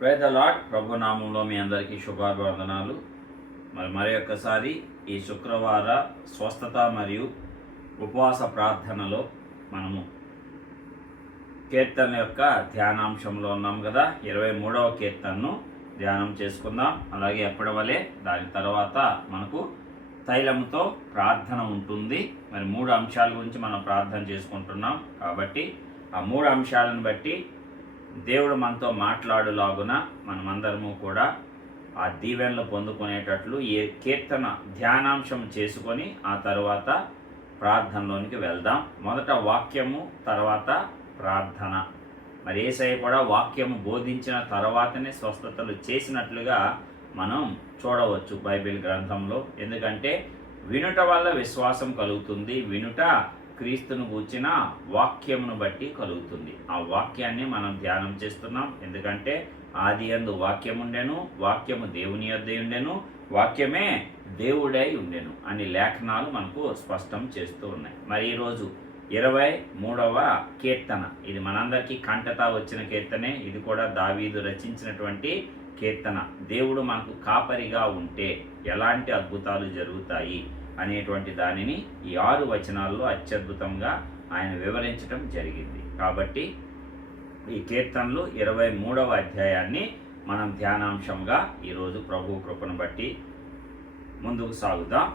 Praise the lord. ప్రభు నామంలో మీ అందరికీ శుభాభివందనాలు. మరి ఒక్కసారి ఈ శుక్రవార స్వస్థత మరియు ఉపవాస ప్రార్థనలో మనము కీర్తన యొక్క ధ్యానాంశంలో ఉన్నాం కదా. 23వ కీర్తనను ధ్యానం చేసుకుందాం. అలాగే ఎప్పటి వలె దాని తర్వాత మనకు తైలంతో ప్రార్థన ఉంటుంది. మరి 3 అంశాల గురించి మనం ప్రార్థన చేసుకుంటున్నాం కాబట్టి ఆ 3 అంశాలను బట్టి దేవుడు మనతో మాట్లాడులాగున మనమందరము కూడా ఆ దీవెనలు పొందుకునేటట్లు ఈ కీర్తన ధ్యానాంశం చేసుకొని ఆ తర్వాత ప్రార్థనలోనికి వెళ్దాం. మొదట వాక్యము, తర్వాత ప్రార్థన. మరి యేసయ్య కూడా వాక్యము బోధించిన తర్వాతనే స్వస్థతలు చేసినట్లుగా మనం చూడవచ్చు బైబిల్ గ్రంథంలో. ఎందుకంటే వినుట వల్ల విశ్వాసం కలుగుతుంది, వినుట క్రీస్తును గూర్చిన వాక్యమును బట్టి కలుగుతుంది. ఆ వాక్యాన్ని మనం ధ్యానం చేస్తున్నాం. ఎందుకంటే ఆదియందు వాక్యముండెను, వాక్యము దేవుని యొద్ద ఉండెను, వాక్యమే దేవుడై ఉండెను అని లేఖనాలు మనకు స్పష్టం చేస్తూ ఉన్నాయి. మరి ఈరోజు 23వ కీర్తన, ఇది మనందరికీ కంటతా వచ్చిన కీర్తనే. ఇది కూడా దావీదు రచించినటువంటి కీర్తన. దేవుడు మనకు కాపరిగా ఉంటే ఎలాంటి అద్భుతాలు జరుగుతాయి అనేటువంటి దానిని ఈ 6 వచనాల్లో అత్యద్భుతంగా ఆయన వివరించడం జరిగింది. కాబట్టి ఈ కీర్తనలు 23వ అధ్యాయాన్ని మనం ధ్యానాంశంగా ఈరోజు ప్రభు కృపను బట్టి ముందుకు సాగుదాం.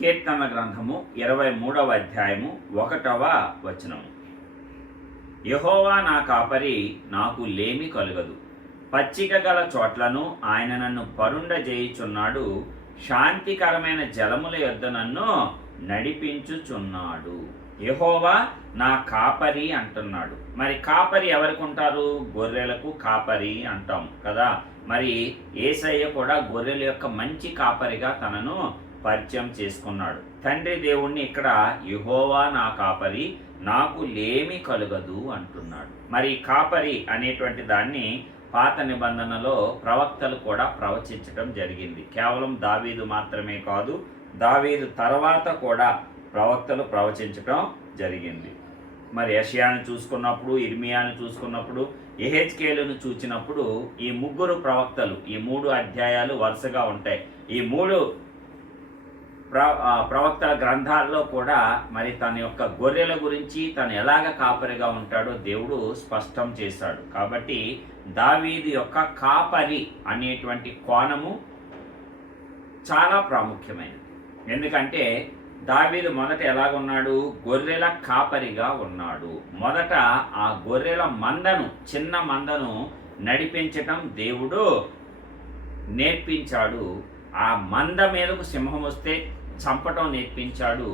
కీర్తన గ్రంథము 23వ అధ్యాయము 1వ వచనము. యెహోవా నా కాపరి, నాకు లేమి కలుగదు. పచ్చిక గల చోట్లను ఆయన నన్ను పరుండజేయుచున్నాడు, శాంతికరమైన జలముల యొద్ద నన్ను నడిపించుచున్నాడు. యెహోవా నా కాపరి అంటున్నాడు. మరి కాపరి ఎవరికి ఉంటారు? గొర్రెలకు కాపరి అంటాం కదా. మరి యేసయ్య కూడా గొర్రెల యొక్క మంచి కాపరిగా తనను పరిచయం చేసుకున్నాడు. తండ్రి దేవుణ్ణి ఇక్కడ యెహోవా నా కాపరి, నాకు లేమి కలుగదు అంటున్నాడు. మరి కాపరి అనేటువంటి దాన్ని పాత నిబంధనలో ప్రవక్తలు కూడా ప్రవచించడం జరిగింది. కేవలం దావీదు మాత్రమే కాదు, దావీదు తర్వాత కూడా ప్రవక్తలు ప్రవచించడం జరిగింది. మరి యెషయాను చూసుకున్నప్పుడు, ఇర్మియాను చూసుకున్నప్పుడు, యెహెజ్కేలును చూచినప్పుడు ఈ 3 ప్రవక్తలు, ఈ 3 అధ్యాయాలు వరుసగా ఉంటాయి. ఈ 3 ప్రవక్తల గ్రంథాల్లో కూడా మరి తన యొక్క గొర్రెల గురించి తను ఎలాగ కాపరిగా ఉంటాడో దేవుడు స్పష్టం చేశాడు. కాబట్టి దావీదు యొక్క కాపరి అనేటువంటి కోణము చాలా ప్రాముఖ్యమైనది. ఎందుకంటే దావీదు మొదట ఎలాగున్నాడు? గొర్రెల కాపరిగా ఉన్నాడు. మొదట ఆ గొర్రెల మందను, చిన్న మందను నడిపించటం దేవుడు నేర్పించాడు. ఆ మంద మీదకు సింహం వస్తే చంపటం నేర్పించాడు.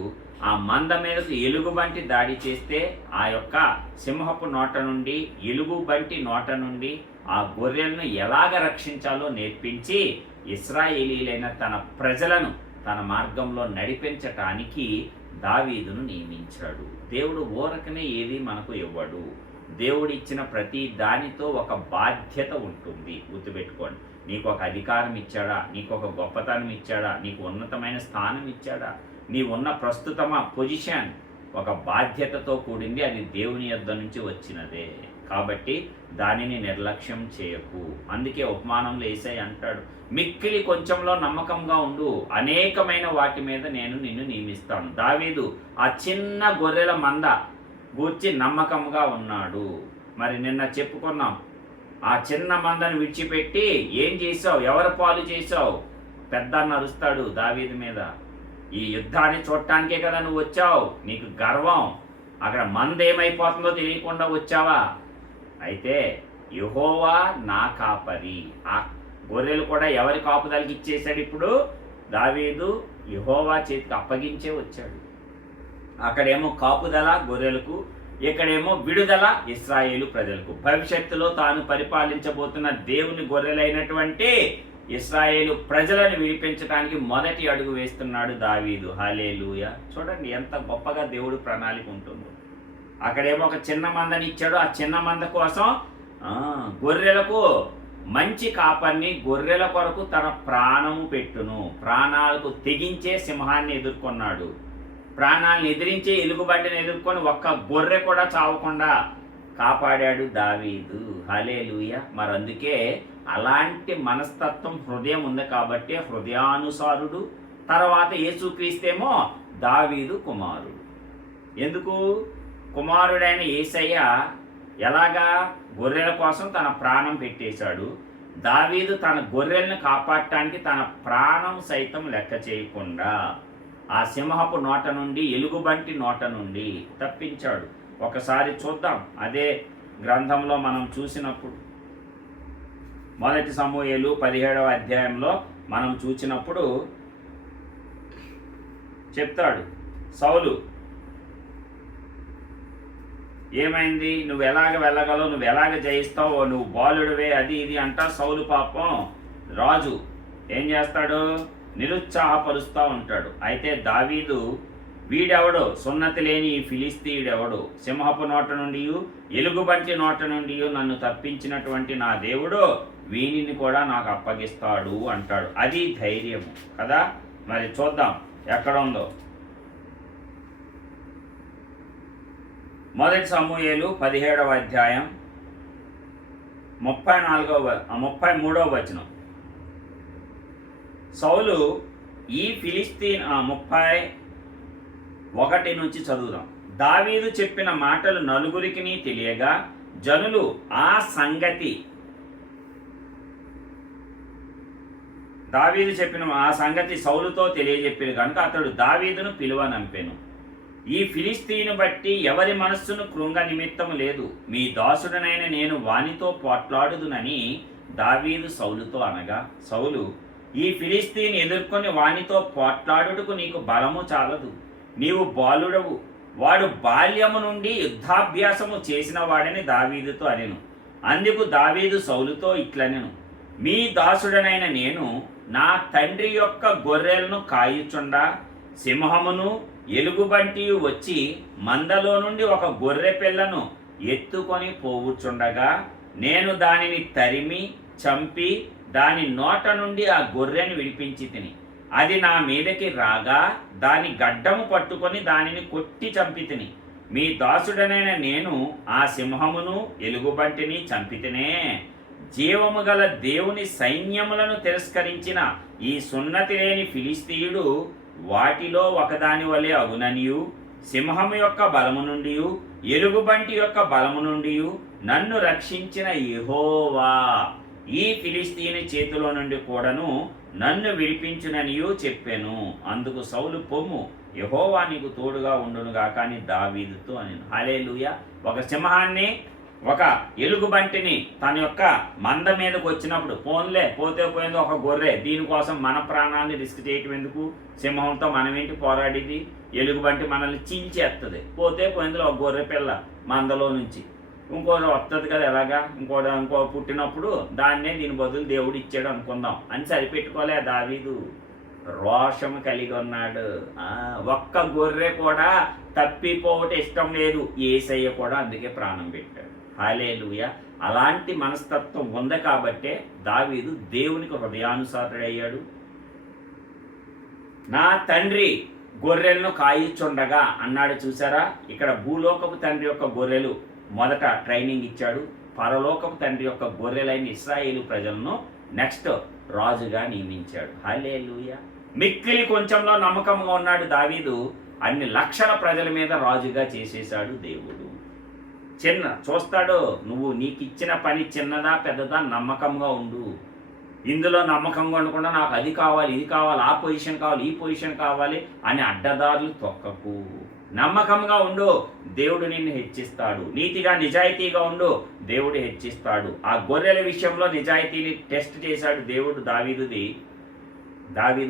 ఆ మంద మీదకు ఎలుగుబంటి దాడి చేస్తే ఆ యొక్క సింహపు నోట నుండి, ఎలుగుబంటి నోట నుండి ఆ గొర్రెలను ఎలాగ రక్షించాలో నేర్పించి ఇశ్రాయేలీలైన తన ప్రజలను తన మార్గంలో నడిపించటానికి దావీదును నియమించాడు. దేవుడు ఊరకనే ఏది మనకు ఇవ్వడు. దేవుడు ఇచ్చిన ప్రతి దానితో ఒక బాధ్యత ఉంటుంది. గుర్తుపెట్టుకోండి. నీకు ఒక అధికారం ఇచ్చాడా? నీకు ఒక గొప్పతనం ఇచ్చాడా? నీకు ఉన్నతమైన స్థానం ఇచ్చాడా? నీ ఉన్న ప్రస్తుతమా పొజిషన్ ఒక బాధ్యతతో కూడింది. అది దేవుని యొద్ద నుంచి వచ్చినదే. కాబట్టి దానిని నిర్లక్ష్యం చేయకు. అందుకే ఉపమానంలో యేసయ్య అంటాడు, మిక్కిలి కొంచెంలో నమ్మకంగా ఉండు, అనేకమైన వాటి మీద నేను నిన్ను నియమిస్తాను. దావీదు ఆ చిన్న గొర్రెల మంద గూర్చి నమ్మకంగా ఉన్నాడు. మరి నిన్న చెప్పుకున్నాం, ఆ చిన్న మందను విడిచిపెట్టి ఏం చేసావు? ఎవరి పాలు చేసావు? పెద్ద అరుస్తాడు దావీదు మీద. ఈ యుద్ధాన్ని చూడటానికే కదా నువ్వు వచ్చావు, నీకు గర్వం, అక్కడ మంద ఏమైపోతుందో తెలియకుండా వచ్చావా? అయితే యెహోవా నా కాపరి. ఆ గొర్రెలు కూడా ఎవరి కాపుదలకి ఇచ్చేశాడు? ఇప్పుడు దావీదు యెహోవా చేతికి అప్పగించే వచ్చాడు. అక్కడేమో కాపుదల గొర్రెలకు, ఇక్కడేమో విడుదల ఇశ్రాయేలు ప్రజలకు. భవిష్యత్తులో తాను పరిపాలించబోతున్న దేవుని గొర్రెలైనటువంటి ఇశ్రాయేలు ప్రజలను విడిపించడానికి మొదటి అడుగు వేస్తున్నాడు దావీదు. హల్లెలూయా. చూడండి ఎంత గొప్పగా దేవుడు ప్రణాళిక ఉంటుందో. అక్కడేమో ఒక చిన్న మందని ఇచ్చాడు. ఆ చిన్న మంద కోసం గొర్రెలకు మంచి కాపర్ని, గొర్రెల కొరకు తన ప్రాణము పెట్టును. ప్రాణాలకు తెగించే సింహాన్ని ఎదుర్కొన్నాడు. ప్రాణాలను ఎదిరించే ఎలుగుబంటిని ఎదుర్కొని ఒక్క గొర్రె కూడా చావకుండా కాపాడాడు దావీదు. హల్లెలూయా. మరి అందుకే అలాంటి మనస్తత్వం హృదయం ఉంది కాబట్టి హృదయానుసారుడు. తర్వాత యేసుక్రీస్తేమో దావీదు కుమారుడు. ఎందుకు? కుమారుడైన యేసయ్య ఎలాగా గొర్రెల కోసం తన ప్రాణం పెట్టేశాడు. దావీదు తన గొర్రెలను కాపాడటానికి తన ప్రాణం సైతం లెక్క చేయకుండా ఆ సింహపు నోట నుండి, ఎలుగుబంటి నోట నుండి తప్పించాడు. ఒకసారి చూద్దాం. అదే గ్రంథంలో మనం చూసినప్పుడు, మొదటి సమూయేలు 17వ అధ్యాయంలో మనం చూసినప్పుడు చెప్తాడు, సౌలు ఏమైంది, నువ్వు ఎలాగ వెళ్ళగలవు, నువ్వు ఎలాగ జయిస్తావో, నువ్వు బాలుడివే, అది ఇది అంటా సౌలు పాపం రాజు ఏం చేస్తాడు, నిరుత్సాహపరుస్తూ ఉంటాడు. అయితే దావీదు, వీడెవడో, సున్నతి లేని ఈ ఫిలిస్తీయుడెవడో, సింహపు నోట నుండి, ఎలుగుబంటి నోట నుండి నన్ను తప్పించినటువంటి నా దేవుడు వీనిని కూడా నాకు అప్పగిస్తాడు అంటాడు. అది ధైర్యము కదా. మరి చూద్దాం ఎక్కడ ఉందో. మొదటి సమూయేలు 17వ అధ్యాయం 33వ వచనం. సౌలు ఈ ఫిలిస్తీన్ 31 నుంచి చదువుదాం. దావీదు చెప్పిన మాటలు నలుగురికి తెలియగా జనులు ఆ సంగతి సౌలుతో తెలియజెప్పారు కనుక అతడు దావీదును పిలువనంపెను. ఈ ఫిలిస్తీను బట్టి ఎవరి మనస్సును కృంగ నిమిత్తము లేదు, మీ దాసుడనైన నేను వానితో పోట్లాడుదునని దావీదు సౌలుతో అనగా, సౌలు, ఈ ఫిలిస్తీని ఎదుర్కొని వానితో పోట్లాడుటకు నీకు బలము చాలదు, నీవు బాలుడవు, వాడు బాల్యము నుండి యుద్ధాభ్యాసము చేసిన వాడని దావీదుతో అనెను. అందుకు దావీదు సౌలుతో ఇట్లనెను, మీ దాసుడనైన నేను నా తండ్రి యొక్క గొర్రెలను కాయుచుండా సింహమును ఎలుగుబంటి వచ్చి మందలో నుండి ఒక గొర్రె పిల్లను ఎత్తుకొని పోవుచుండగా నేను దానిని తరిమి చంపి దాని నోట నుండి ఆ గొర్రెను విడిపించి తిని, అది నా మీదకి రాగా దాని గడ్డము పట్టుకొని దానిని కొట్టి చంపి తిని, మీ దాసుడనైన నేను ఆ సింహమును ఎలుగుబంటిని చంపితినే. జీవము గల దేవుని సైన్యములను తిరస్కరించిన ఈ సున్నతి లేని ఫిలిస్తీయుడు వాటిలో ఒకదాని వలె అగుననియు, సింహము యొక్క బలము నుండి, ఎలుగుబంటి యొక్క బలము నుండి నన్ను రక్షించిన యెహోవా ఈ ఫిలిస్తీని చేతిలో నుండి కూడాను నన్ను విడిపించుననియు చెప్పాను. అందుకు సౌలు, పొమ్ము, యెహోవా నీకు తోడుగా ఉండునుగాక అని దావీదుతో అనెను. హల్లెలూయా. ఒక సింహాన్ని, ఒక ఎలుగుబంటిని తన యొక్క మంద మీదకు వచ్చినప్పుడు, పోన్లే పోతే పోయింది ఒక గొర్రె, దీనికోసం మన ప్రాణాన్ని రిస్క్ చేయటం ఎందుకు, సింహంతో మనమేంటి పోరాడేది, ఎలుగుబంటి మనల్ని చించేస్తుంది, పోతే పోయిందిలో ఒక గొర్రె పిల్ల మందలో నుంచి ఇంకోటి వస్తుంది కదా, ఎలాగా ఇంకో పుట్టినప్పుడు దాన్నే దీని బదులు దేవుడు ఇచ్చాడు అనుకుందాం అని సరిపెట్టుకోలే దావీదు. రోషము కలిగి ఉన్నాడు. ఒక్క గొర్రె కూడా తప్పిపోవటం ఇష్టం లేదు. యేసయ్య కూడా అందుకే ప్రాణం పెట్టాడు. హల్లెలూయా. అలాంటి మనస్తత్వం ఉంది కాబట్టే దావీదు దేవునికి హృదయానుసారుడయ్యాడు. నా తండ్రి గొర్రెలను కాయిచుండగా అన్నాడు. చూసారా, ఇక్కడ భూలోకపు తండ్రి యొక్క గొర్రెలు మొదట ట్రైనింగ్ ఇచ్చాడు. పరలోకపు తండ్రి యొక్క గొర్రెలైన ఇశ్రాయేలు ప్రజలను నెక్స్ట్ రాజుగా నియమించాడు. హల్లెలూయా. మిక్కిలి కొంచెంలో నమ్మకంగా ఉన్నాడు దావీదు, అన్ని లక్షల ప్రజల మీద రాజుగా చేసేశాడు దేవుడు. చూస్తాడు, నువ్వు నీకు ఇచ్చిన పని చిన్నదా పెద్దదా, నమ్మకంగా ఉండు. ఇందులో నమ్మకంగా ఉండకుండా నాకు అది కావాలి, ఇది కావాలి, ఆ పొజిషన్ కావాలి, ఈ పొజిషన్ కావాలి అని అడ్డదారులు తొక్కకు. నమ్మకంగా ఉండు, దేవుడు నిన్ను హెచ్చిస్తాడు. నీతిగా నిజాయితీగా ఉండు, దేవుడు హెచ్చిస్తాడు. ఆ గొర్రెల విషయంలో నిజాయితీని టెస్ట్ చేశాడు దేవుడు దావీదు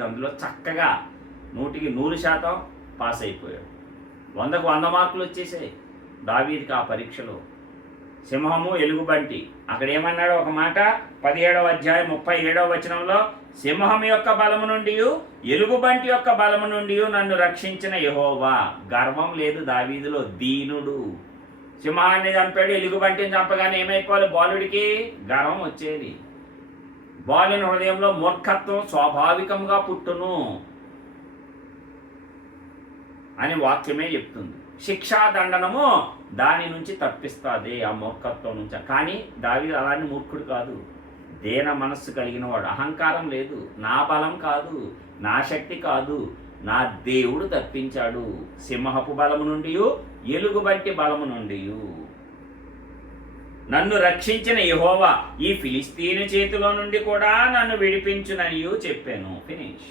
అందులో చక్కగా 100కి 100% పాస్ అయిపోయాడు. 100కు 100 మార్కులు వచ్చేసాయి దావీదుకి ఆ పరీక్షలో. సింహము ఎలుగుబంటి, అక్కడ ఏమన్నాడు ఒక మాట, 17వ అధ్యాయం 37వ వచనంలో, సింహం యొక్క బలము నుండి, ఎలుగుబంటి యొక్క బలము నుండి నన్ను రక్షించిన యెహోవా. గర్వం లేదు దావీదులో, దీనుడు. సింహాన్ని చంపాడు, ఎలుగుబంటిని చంపగానే ఏమైపోవాలి, బాలుడికి గర్వం వచ్చేది. బాలుని హృదయంలో మూర్ఖత్వం స్వాభావికంగా పుట్టును అని వాక్యమే చెప్తుంది. శిక్షాదండనము దాని నుంచి తప్పిస్తుంది, ఆ మూర్ఖత్వం నుంచి. కానీ దావీదు అలాంటి మూర్ఖుడు కాదు, దేన మనస్సు కలిగిన వాడు. అహంకారం లేదు, నా బలం కాదు, నా శక్తి కాదు, నా దేవుడు తప్పించాడు సింహపు బలము నుండి, ఎలుగుబంటి బలము నుండి. నన్ను రక్షించిన యెహోవా ఈ ఫిలిస్తీను చేతిలో నుండి కూడా నన్ను విడిపించుననియు చెప్పాను. ఫినిష్.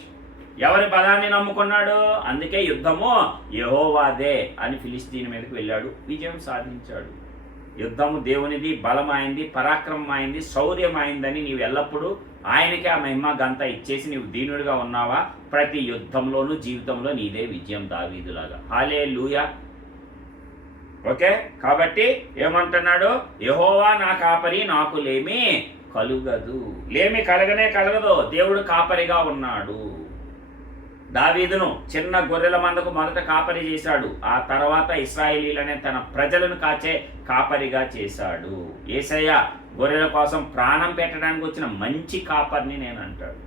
ఎవరి బలాన్ని నమ్ముకున్నాడు? అందుకే యుద్ధము యెహోవాదే అని ఫిలిస్తీన్ మీదకి వెళ్ళాడు, విజయం సాధించాడు. యుద్ధము దేవునిది, బలమైంది, పరాక్రమమైంది, శౌర్యమైందని నీవు ఎల్లప్పుడూ ఆయనకే ఆ మహిమ గంత ఇచ్చేసి నీవు దీనుడిగా ఉన్నావా? ప్రతి యుద్ధంలోనూ జీవితంలో నీదే విజయం దావీదులాగా. హల్లెలూయా. ఓకే, కాబట్టి ఏమంటున్నాడు? యెహోవా నా కాపరి, నాకు లేమి కలుగదు. లేమి కలగదు, దేవుడు కాపరిగా ఉన్నాడు. దావీదును చిన్న గొర్రెల మందకు మొదట కాపరి చేశాడు, ఆ తర్వాత ఇశ్రాయేలీలనే తన ప్రజలను కాచే కాపరిగా చేశాడు. యేసయ్య గొర్రెల కోసం ప్రాణం పెట్టడానికి వచ్చిన మంచి కాపరిని నేను అంటాడు.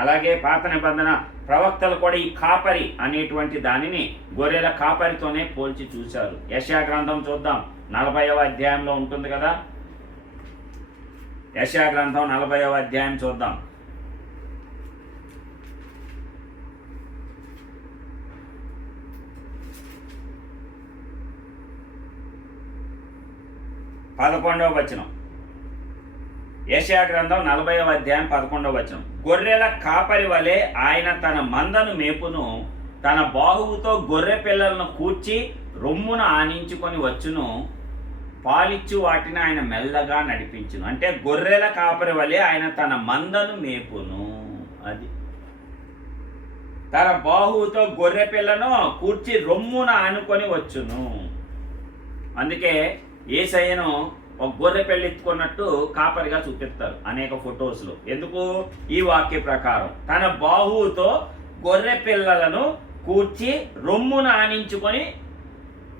అలాగే పాత నిబంధన ప్రవక్తలు కూడా ఈ కాపరి అనేటువంటి దానిని గొర్రెల కాపరితోనే పోల్చి చూశారు. యెషయా గ్రంథం చూద్దాం, 40వ అధ్యాయంలో ఉంటుంది కదా. యెషయా గ్రంథం 40వ అధ్యాయం చూద్దాం. పదకొండవ వచనం. యెషయా గ్రంథం 40వ అధ్యాయం 11వ వచనం. గొర్రెల కాపరి వలె ఆయన తన మందను మేపును, తన బాహువుతో గొర్రె పిల్లలను కూర్చి రొమ్మున ఆనించుకొని వచ్చును, పాలిచ్చు వాటిని ఆయన మెల్లగా నడిపించును. అంటే గొర్రెల కాపరి వలె ఆయన తన మందను మేపును. అది తన బాహువుతో గొర్రె పిల్లను కూర్చి రొమ్మున ఆనుకొని వచ్చును. అందుకే యేసయ్యను ఒక గొర్రె పెళ్ళి ఎత్తుకున్నట్టు కాపరిగా చూపిస్తారు అనేక ఫొటోస్లో. ఎందుకు? ఈ వాక్య ప్రకారం తన బాహువుతో గొర్రె పిల్లలను కూర్చి రొమ్మున ఆనించుకొని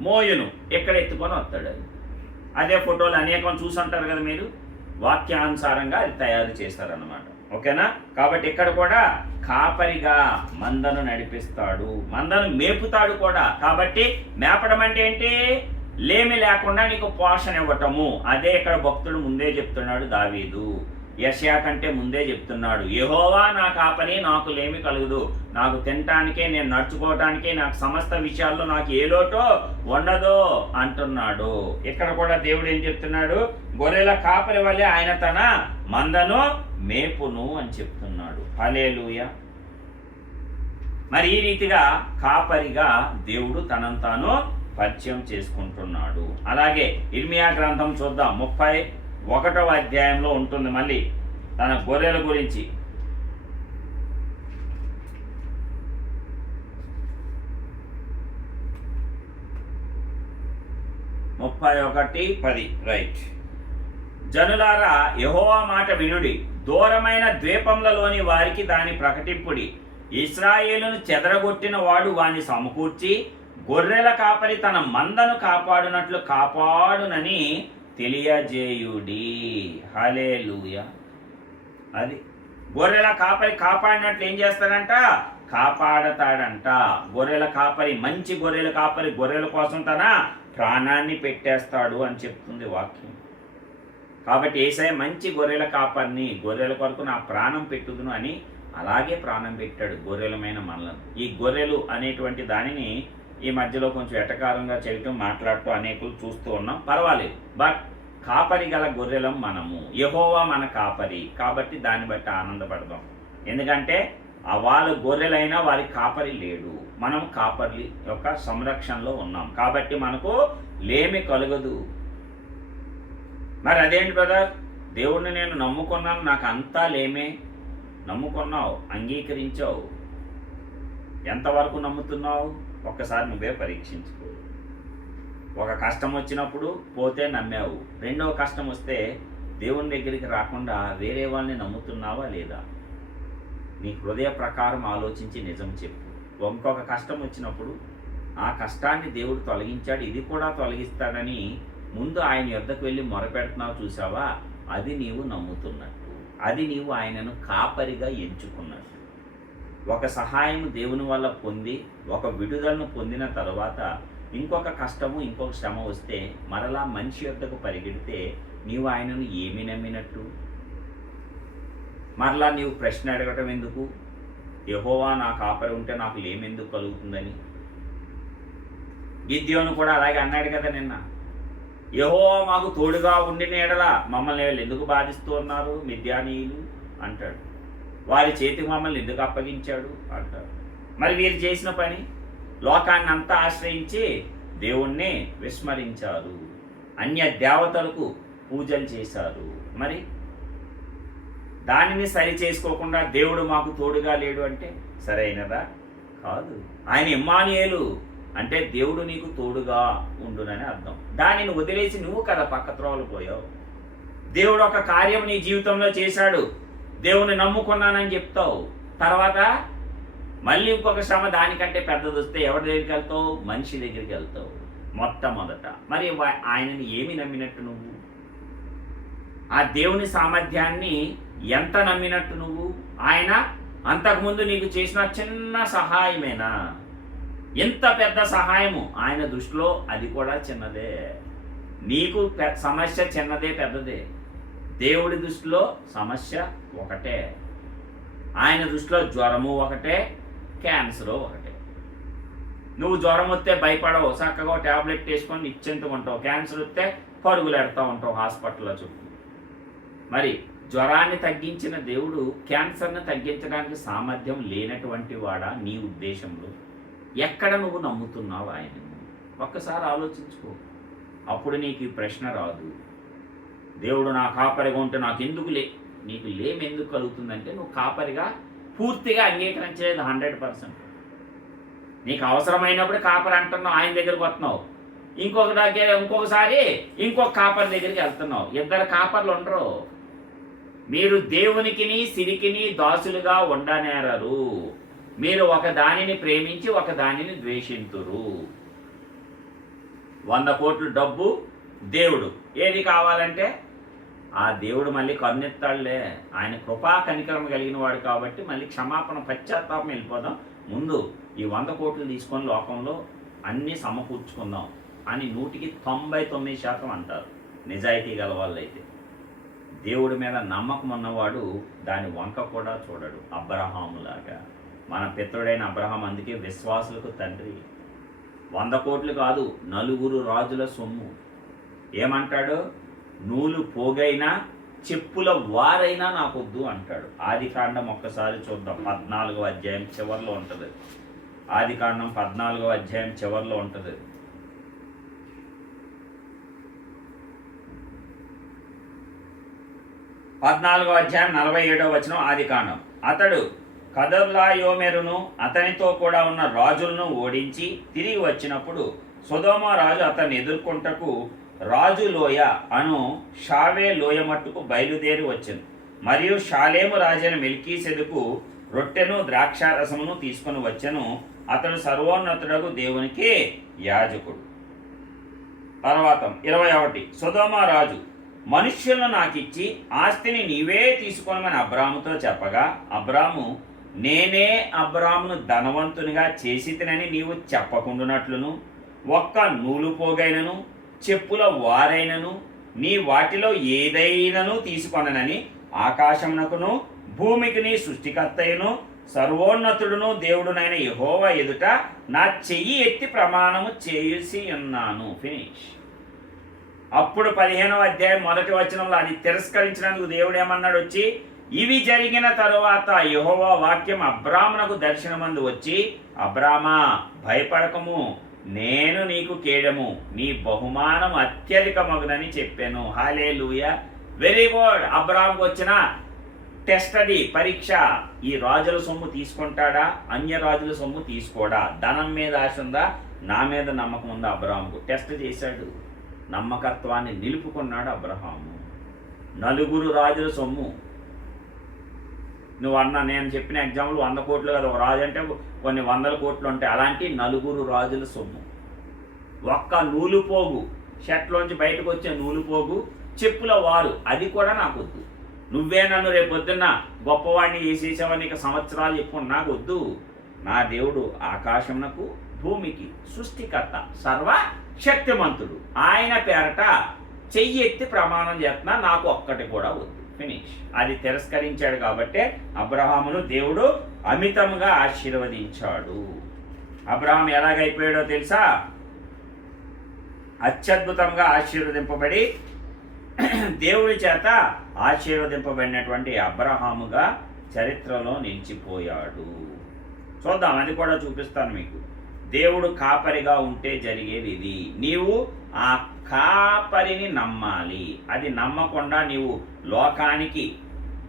మోయును, ఎక్కడ ఎత్తుకొని వస్తాడు. అదే ఫోటోలు అనేకం చూసుంటారు కదా మీరు. వాక్యానుసారంగా అది తయారు చేస్తారన్నమాట. ఓకేనా? కాబట్టి ఇక్కడ కూడా కాపరిగా మందను నడిపిస్తాడు, మందను మేపుతాడు కూడా. కాబట్టి మేపడం అంటే ఏంటి? లేమి లేకుండా నీకు పోషణ ఇవ్వటము. అదే ఇక్కడ భక్తుడు ముందే చెప్తున్నాడు దావీదు. యెషయా కంటే ముందే చెప్తున్నాడు, యెహోవా నా కాపరి, నాకు లేమి కలుగుదు. నాకు తినటానికే, నేను నడుచుకోవటానికే, నాకు సమస్త విషయాల్లో నాకు ఏ లోటో ఉండదు అంటున్నాడు. ఇక్కడ కూడా దేవుడు ఏం చెప్తున్నాడు? గొర్రెల కాపరి వల్లే ఆయన తన మందను మేపును అని చెప్తున్నాడు. హల్లెలూయా. మరి ఈ రీతిగా కాపరిగా దేవుడు తనను తాను పరిచయం చేసుకుంటున్నాడు. అలాగే ఇర్మియా గ్రంథం చూద్దాం, 31వ అధ్యాయంలో ఉంటుంది మళ్ళీ తన గొర్రెల గురించి. 31:10 రైట్. జనులారా, యెహోవా మాట వినుడి, దూరమైన ద్వీపములలోని వారికి దాని ప్రకటింపుడి. ఇశ్రాయేలును చెదరగొట్టిన వాడు వాని సమకూర్చి, గొర్రెల కాపరి తన మందను కాపాడునట్లు కాపాడునని తెలియజేయుడి. హల్లెలూయా. అది గొర్రెల కాపరి కాపాడినట్లు ఏం చేస్తాడంట? కాపాడతాడంట. గొర్రెల కాపరి, మంచి గొర్రెల కాపరి గొర్రెల కోసం తన ప్రాణాన్ని పెట్టేస్తాడు అని చెప్తుంది వాక్యం. కాబట్టి యేసయ్య మంచి గొర్రెల కాపరిని, గొర్రెల కొరకు నా ప్రాణం పెట్టుదును అని అలాగే ప్రాణం పెట్టాడు గొర్రెలమైన మనలను. ఈ గొర్రెలు అనేటువంటి దానిని ఈ మధ్యలో కొంచెం ఎటకారంగా చేయటం, మాట్లాడటం అనేకులు చూస్తూ ఉన్నాం. పర్వాలేదు, బట్ కాపరి గల గొర్రెలం మనము. యెహోవా మన కాపరి, కాబట్టి దాన్ని బట్టి ఆనందపడదాం. ఎందుకంటే వాళ్ళు గొర్రెలైనా వారి కాపరి లేడు, మనం కాపరి యొక్క సంరక్షణలో ఉన్నాం. కాబట్టి మనకు లేమి కలగదు. మరి అదేంటి బ్రదర్? దేవుణ్ణి నేను నమ్ముకున్నాను, నాకు అంతా లేమే. నమ్ముకున్నావు, అంగీకరించావు, ఎంతవరకు నమ్ముతున్నావు? ఒక్కసారి నువ్వే పరీక్షించుకో. ఒక కష్టం వచ్చినప్పుడు పోతే నమ్మావు, రెండవ కష్టం వస్తే దేవుని దగ్గరికి రాకుండా వేరే వాళ్ళని నమ్ముతున్నావా లేదా? నీ హృదయ ప్రకారం ఆలోచించి నిజం చెప్పు. ఇంకొక కష్టం వచ్చినప్పుడు ఆ కష్టాన్ని దేవుడు తొలగించాడు, ఇది కూడా తొలగిస్తాడని ముందు ఆయన యొద్దకు వెళ్ళి మొరపెడుతున్నావు చూసావా? అది నీవు నమ్ముతున్నట్టు, అది నీవు ఆయనను కాపరిగా ఎంచుకున్నట్టు. ఒక సహాయం దేవుని వల్ల పొంది, ఒక విడుదలను పొందిన తర్వాత ఇంకొక కష్టము ఇంకొక శ్రమ వస్తే మరలా మనిషి యొద్దకు పరిగెడితే నీవు ఆయనను ఏమి నమ్మినట్టు? మరలా నీవు ప్రశ్న అడగటం ఎందుకు? యెహోవా నా కాపరి ఉంటే నాకు లేమెందుకు కలుగుతుందని. గిద్యోను కూడా అలాగే అన్నాడు కదా నిన్న. యెహోవా మాకు తోడుగా ఉండిన ఎడల మమ్మల్ని వీళ్ళు ఎందుకు బాధిస్తూ ఉన్నారు మిద్యానీయులు అంటాడు. వారి చేతికి మమ్మల్ని ఎందుకు అప్పగించాడు అంటాడు. మరి వీరు చేసిన పని లోకాన్ని అంతా ఆశ్రయించి దేవుణ్ణి విస్మరించారు, అన్య దేవతలకు పూజలు చేశారు. మరి దానిని సరి చేసుకోకుండా దేవుడు మాకు తోడుగా లేడు అంటే సరైనదా? కాదు. ఆయన ఇమ్మానుయేలు అంటే దేవుడు నీకు తోడుగా ఉండునని అర్థం. దానిని వదిలేసి నువ్వు కదా పక్క త్రోవలు పోయావు. దేవుడు ఒక కార్యం నీ జీవితంలో చేశాడు, దేవుని నమ్ముకున్నానని చెప్తావు. తర్వాత మళ్ళీ ఇంకొక శ్రమ దానికంటే పెద్దది వస్తే ఎవరి దగ్గరికి వెళ్తావు? మనిషి దగ్గరికి వెళ్తావు మొట్టమొదట. మరి ఆయనని ఏమి నమ్మినట్టు నువ్వు? ఆ దేవుని సామర్థ్యాన్ని ఎంత నమ్మినట్టు నువ్వు? ఆయన అంతకుముందు నీకు చేసిన చిన్న సహాయమేనా? ఎంత పెద్ద సహాయము ఆయన దృష్టిలో అది కూడా చిన్నదే. నీకు సమస్య చిన్నదే పెద్దదే, దేవుడి దృష్టిలో సమస్య ఒకటే. ఆయన దృష్టిలో జ్వరము ఒకటే, క్యాన్సరు ఒకటే. నువ్వు జ్వరం వస్తే భయపడవు, చక్కగా ట్యాబ్లెట్ వేసుకొని నిశ్చింతగా ఉంటావు. క్యాన్సర్ వస్తే పరుగులు ఎడతా ఉంటావు హాస్పిటల్లో చుట్టూ. మరి జ్వరాన్ని తగ్గించిన దేవుడు క్యాన్సర్ని తగ్గించడానికి సామర్థ్యం లేనటువంటి వాడా నీ ఉద్దేశంలో? ఎక్కడ నువ్వు నమ్ముతున్నావు ఆయనను? ఒక్కసారి ఆలోచించుకో. అప్పుడు నీకు ఈ ప్రశ్న రాదు. దేవుడు నా కాపరిగా ఉంటే నాకు ఎందుకు నీకు లేమెందుకు కలుగుతుందంటే నువ్వు కాపరిగా పూర్తిగా అంగీకరించలేదు 100%. నీకు అవసరమైనప్పుడు కాపరి అంటున్నావు, ఆయన దగ్గరికి వస్తున్నావు. ఇంకొకసారి ఇంకొక కాపరి దగ్గరికి వెళ్తున్నావు. ఇద్దరు కాపర్లు ఉండరు. మీరు దేవునికిని సిరికిని దాసులుగా ఉండనేరరు. మీరు ఒక దానిని ప్రేమించి ఒక దానిని ద్వేషింతురు. 100 కోట్లు డబ్బు, దేవుడు. ఏది కావాలంటే ఆ దేవుడు మళ్ళీ కరుణెత్తాడులే. ఆయన కృపా కనికరం కలిగిన వాడు కాబట్టి మళ్ళీ క్షమాపణ పశ్చాత్తాపం వెళ్ళిపోదాం. ముందు ఈ 100 కోట్లు తీసుకొని లోకంలో అన్నీ సమకూర్చుకుందాం అని 99% అంటారు నిజాయితీ గల వాళ్ళు అయితే. దేవుడి మీద నమ్మకం ఉన్నవాడు దాని వంక కూడా చూడడు. అబ్రహాములాగా మన పితరుడైన అబ్రహాం అందుకే విశ్వాసులకు తండ్రి. 100 కోట్లు కాదు, 4 రాజుల సొమ్ము. ఏమంటాడు? నూలు పోగైనా చెప్పుల వారైనా నాకొద్దు అంటాడు. ఆదికాండం ఒక్కసారి చూద్దాం, 14వ అధ్యాయం చివరిలో ఉంటుంది. ఆదికాండం 14వ అధ్యాయం చివరిలో ఉంటుంది. పద్నాలుగో అధ్యాయం 47వ వచనం ఆదికాండం. అతడు కదర్లాయోమెరును అతనితో కూడా ఉన్న రాజులను ఓడించి తిరిగి వచ్చినప్పుడు సొదొమ రాజు అతన్ని ఎదుర్కొంటకు రాజు లోయ అను షావే లోయ మట్టుకు బయలుదేరి వచ్చెను. మరియు షాలేము రాజైన మెల్కీసెదెకు రొట్టెను ద్రాక్షారసమును తీసుకొని వచ్చెను. అతడు సర్వోన్నతుడగు దేవునికి యాజకుడు. తర్వాత 21 సొదొమ రాజు మనుష్యులను నాకిచ్చి ఆస్తిని నీవే తీసుకొనమని అబ్రాముతో చెప్పగా అబ్రాము నేనే అబ్రామును ధనవంతునిగా చేసితినని నీవు చెప్పకుండునట్లును ఒక్క నూలు పోగైనను చెప్పుల వారైనను నీ వాటిలో ఏదైనను తీసుకొననని ఆకాశమునకును భూమికి నీ సృష్టికర్తయును సర్వోన్నతుడును దేవుడునైన యెహోవా ఎదుట నా చెయ్యి ఎత్తి ప్రమాణము చేసి ఉన్నాను. ఫినిష్. అప్పుడు 15వ అధ్యాయం 1వ వచనంలో అది తిరస్కరించినందుకు దేవుడు ఏమన్నాడు? వచ్చి ఇవి జరిగిన తరువాత యెహోవా వాక్యం అబ్రామునకు దర్శనమందు వచ్చి అబ్రామా భయపడకము, నేను నీకు కేడము, నీ బహుమానం అత్యధికమగునని చెప్పాను. హల్లెలూయా, వెరీ గుడ్. అబ్రాముకు వచ్చిన టెస్ట్ అది, పరీక్ష. ఈ రాజుల సొమ్ము తీసుకుంటాడా, అన్య రాజుల సొమ్ము తీసుకోడా, ధనం మీద ఆశ ఉందా, నా మీద నమ్మకం ఉందా? అబ్రాముకు టెస్ట్ చేశాడు. నమ్మకత్వాన్ని నిలుపుకున్నాడు అబ్రహాము. 4 రాజుల సొమ్ము. నేను చెప్పిన ఎగ్జాంపుల్ 100 కోట్లు కదా, ఒక రాజు అంటే కొన్ని 100 కోట్లు ఉంటాయి. అలాంటి 4 రాజుల సొమ్ము. ఒక్క నూలు పోగు, షర్ట్లోంచి బయటకు వచ్చే నూలు పోగు, చెప్పుల వారు, అది కూడా నాకు వద్దు. నువ్వే నన్ను రేపు పొద్దున్న గొప్పవాడిని చేసేసావని ఇక సంవత్సరాలు చెప్పుకుని నాకు వద్దు. నా దేవుడు ఆకాశమునకు భూమికి సృష్టికర్త, సర్వశక్తిమంతుడు. ఆయన పేరట చెయ్యి ఎత్తి ప్రమాణం చేస్తున్నా, నాకు ఒక్కటి కూడా వద్దు. ఫినిష్. అది తిరస్కరించాడు కాబట్టి అబ్రహామును దేవుడు అమితంగా ఆశీర్వదించాడు. అబ్రహాం ఎలాగైపోయాడో తెలుసా? అత్యద్భుతంగా ఆశీర్వదింపబడి దేవుడి చేత ఆశీర్వదింపబడినటువంటి అబ్రహాముగా చరిత్రలో నిలిచిపోయాడు. చూద్దాం, అది కూడా చూపిస్తాను మీకు. దేవుడు కాపరిగా ఉంటే జరిగేది ఇది. నీవు ఆ కాపరిని నమ్మాలి. అది నమ్మకుండా నీవు లోకానికి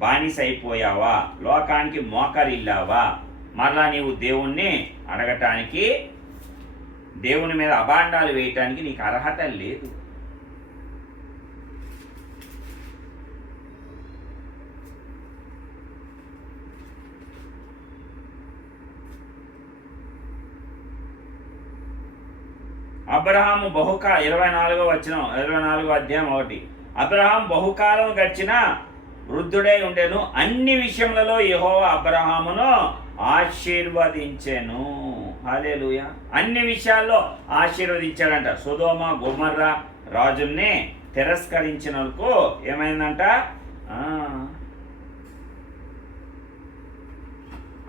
బానిస అయిపోయావా, లోకానికి మోకరిల్లావా, మరలా నీవు దేవుణ్ణి అడగటానికి, దేవుని మీద అభాండాలు వేయటానికి నీకు అర్హత లేదు. అబ్రహాము 24వ అధ్యాయం 1. అబ్రహాం బహుకాలం గడిచిన వృద్ధుడై ఉండెను, అన్ని విషయములలో యెహోవా అబ్రహామును ఆశీర్వదించెను. హల్లెలూయా. అన్ని విషయాల్లో ఆశీర్వదించాడంట. సొదొమ గొమొర్రా రాజుల్ని తిరస్కరించినందుకు ఏమైందంట?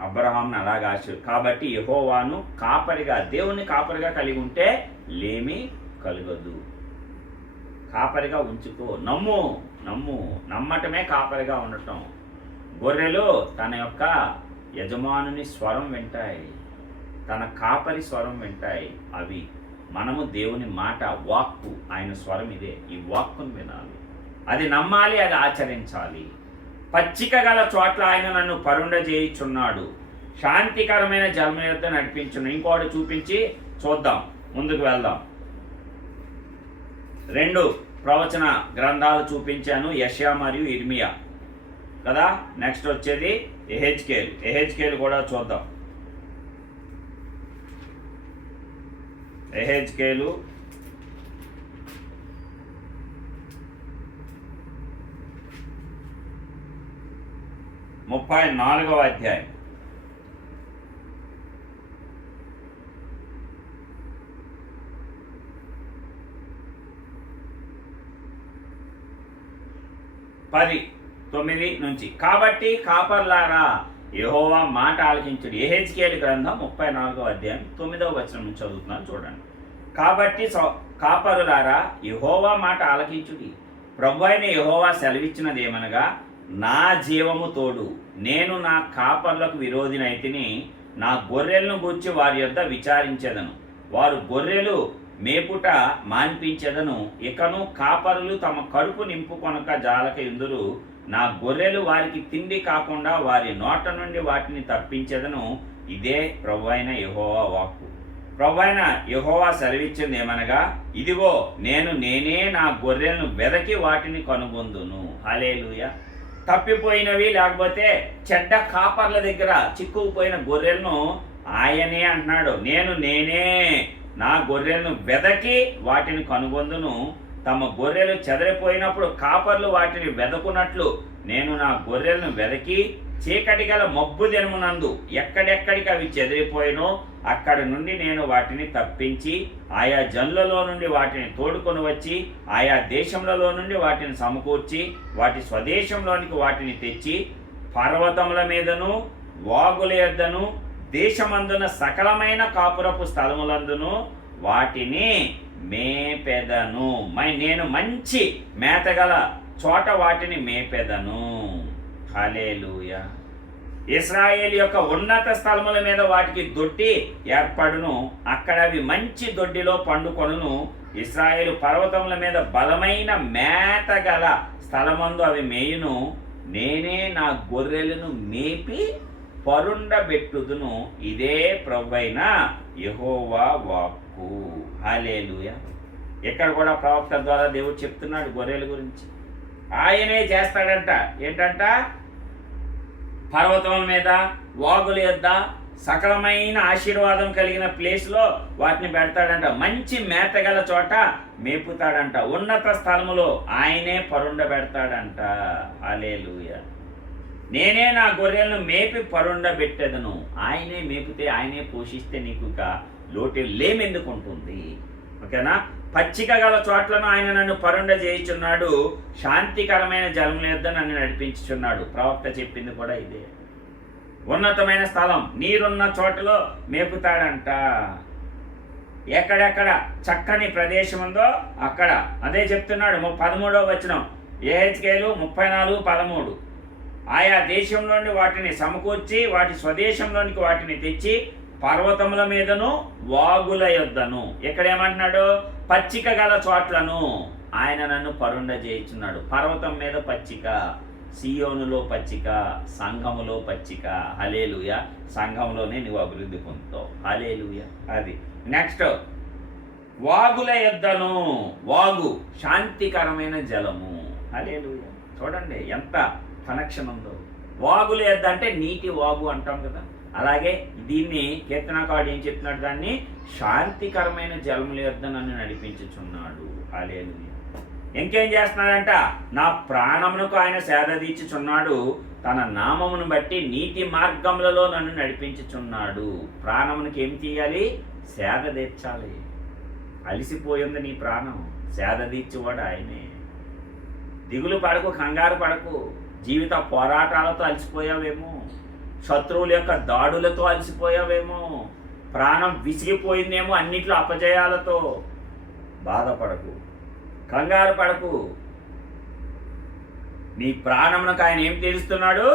అబ్రహాంను అలాగా కాబట్టి యెహోవాను కాపరిగా, దేవుని కాపరిగా కలిగి ఉంటే లేమి కలగదు. కాపరిగా ఉంచుకో, నమ్మటమే కాపరిగా ఉండటం. గొర్రెలు తన యొక్క యజమానుని స్వరం వింటాయి, తన కాపరి స్వరం వింటాయి. అవి మనము దేవుని మాట, వాక్కు, ఆయన స్వరం ఇదే. ఈ వాక్కును వినాలి, అది నమ్మాలి, అది ఆచరించాలి. పచ్చిక గల చోట్ల ఆయన నన్ను పరుండజేయుచున్నాడు, శాంతికరమైన జలముల యొద్ద నడిపించును. ఇంకోటి చూపించి చూద్దాం, ముందుకు వెళ్దాం. 2 ప్రవచన గ్రంథాలు చూపించాను, యెషయా మరియు ఇర్మియా కదా. నెక్స్ట్ వచ్చేది ఎహెజ్కేలు కూడా చూద్దాం. ఎహెజ్కేలు 34వ అధ్యాయం. పది 9 నుంచి. కాబట్టి కాపర్లారా యెహోవా మాట ఆలకించుడి. ఎహెజ్కేలు గ్రంథం 34వ అధ్యాయం 9వ వచనం నుంచి చదువుతున్నాను, చూడండి. కాబట్టి కాపరులారా యెహోవా మాట ఆలకించుడి. ప్రభువైన యెహోవా సెలవిచ్చినది ఏమనగా, నా జీవము తోడు, నేను నా కాపర్లకు విరోధినైతిని, నా గొర్రెలను గూర్చి వారి యొద్ద విచారించెదను, వారు గొర్రెలు మేపుట మాన్పించెదను. ఇకను కాపరులు తమ కడుపు నింపుకొనక జాలక ఇందురు, నా గొర్రెలు వారికి తిండి కాకుండా వారి నోట నుండి వాటిని తప్పించెదను. ఇదే ప్రభువైన యెహోవా వాక్కు. ప్రభువైన యెహోవా సెలవిచ్చింది ఏమనగా, ఇదిగో నేనే నా గొర్రెలను వెదకి వాటిని కనుగొందును. హల్లెలూయా. తప్పిపోయినవి, లేకపోతే చెడ్డ కాపర్ల దగ్గర చిక్కుకుపోయిన గొర్రెలను ఆయనే అంటున్నాడు. నేనే నా గొర్రెలను వెదకి వాటిని కనుగొందును. తమ గొర్రెలు చెదరిపోయినప్పుడు కాపర్లు వాటిని వెదకున్నట్లు నేను నా గొర్రెలను వెదకి చీకటి గల మబ్బు దినమునందు ఎక్కడెక్కడికి అవి చెదిరిపోయినో అక్కడి నుండి నేను వాటిని తప్పించి ఆయా జనులలో నుండి వాటిని తోడుకొని వచ్చి ఆయా దేశములలో నుండి వాటిని సమకూర్చి వాటి స్వదేశంలోనికి వాటిని తెచ్చి పర్వతముల మీదను వాగుల యొద్దను దేశమందున సకలమైన కాపురపు స్థలములందును వాటిని మేపెదను. నేను మంచి మేతగల చోట వాటిని మేపెదను. హల్లెలూయా. ఇశ్రాయేలు యొక్క ఉన్నత స్థలముల మీద వాటికి దొడ్డి ఏర్పడును, అక్కడ అవి మంచి దొడ్డిలో పండుకొనును. ఇశ్రాయేలు పర్వతముల మీద బలమైన మేతగల స్థలమందు అవి మేయును. నేనే నా గొర్రెలను మేపి పరుండబెట్టుదును. ఇదే ప్రభువైన యెహోవా వాక్కు. హల్లెలూయా. ఇక్కడ కూడా ప్రవక్త ద్వారా దేవుడు చెప్తున్నాడు గొర్రెల గురించి. ఆయనే చేస్తాడంట. ఏంటంట? పర్వతముల మీద వాగుల యొద్ద సకలమైన ఆశీర్వాదం కలిగిన ప్లేస్లో వాటిని పెడతాడంట. మంచి మేతగల చోట మేపుతాడంట. ఉన్నత స్థలములో ఆయనే పరుండబెడతాడంట. హల్లెలూయా. నేనే నా గొర్రెలను మేపి పరుండబెట్టెదను. ఆయనే మేపితే, ఆయనే పోషిస్తే నీకు ఇక లోటు లేమెందుకు ఉంటుంది? ఓకేనా? పచ్చిక గల చోట్లను ఆయన నన్ను పరుండ చేయుచున్నాడు, శాంతికరమైన జలముల యొద్ద నన్ను నడిపించుచున్నాడు. ప్రవక్త చెప్పింది కూడా ఇదే. ఉన్నతమైన స్థలం, నీరున్న చోటలో మేపుతాడంట. ఎక్కడెక్కడ చక్కని ప్రదేశం ఉందో అక్కడ. అదే చెప్తున్నాడు 13వ వచనం, యెహెజ్కేలు 34:13. ఆయా దేశంలోని వాటిని సమకూర్చి వాటి స్వదేశంలోనికి వాటిని తెచ్చి పర్వతముల మీదను వాగుల యొద్దను. ఇక్కడేమంటున్నాడు? పచ్చిక గల చోట్లను ఆయన నన్ను పరుండ చేయుచున్నాడు. పర్వతం మీద పచ్చిక, సియోనులో పచ్చిక, సంఘములో పచ్చిక. హల్లెలూయా. సంఘంలోనే నువ్వు అభివృద్ధి పొందుతావు. హల్లెలూయా. అది నెక్స్ట్, వాగుల యొద్దను. వాగు శాంతికరమైన జలము. హల్లెలూయా. చూడండి ఎంత కనెక్షన్ ఉందో. వాగుల యొద్ద అంటే నీటి వాగు అంటాం కదా, అలాగే దీన్ని కీర్తనకారుడు ఏం చెప్తున్నాడు? దాన్ని శాంతికరమైన జలముల యొద్ద నన్ను నడిపించుచున్నాడు. హల్లెలూయా. ఇంకేం చేస్తున్నాడంట? నా ప్రాణమునకు ఆయన సేద తీర్చుచున్నాడు, తన నామమును బట్టి నీతి మార్గములలో నన్ను నడిపించుచున్నాడు. ప్రాణమునికి ఏం తీయాలి? సేద తీర్చాలి. అలిసిపోయింది నీ ప్రాణం, సేద తీర్చేవాడు ఆయనే. దిగులు పడకు, కంగారు పడకు. జీవిత పోరాటాలతో అలసిపోయావేమో, శత్రువుల యొక్క దాడులతో అలసిపోయావేమో, ప్రాణం విసిగిపోయిందేమో అన్నిట్లో అపజయాలతో. బాధపడకు, కంగారు పడకు. నీ ప్రాణమునకు ఆయన ఏం తీరుస్తున్నాడు?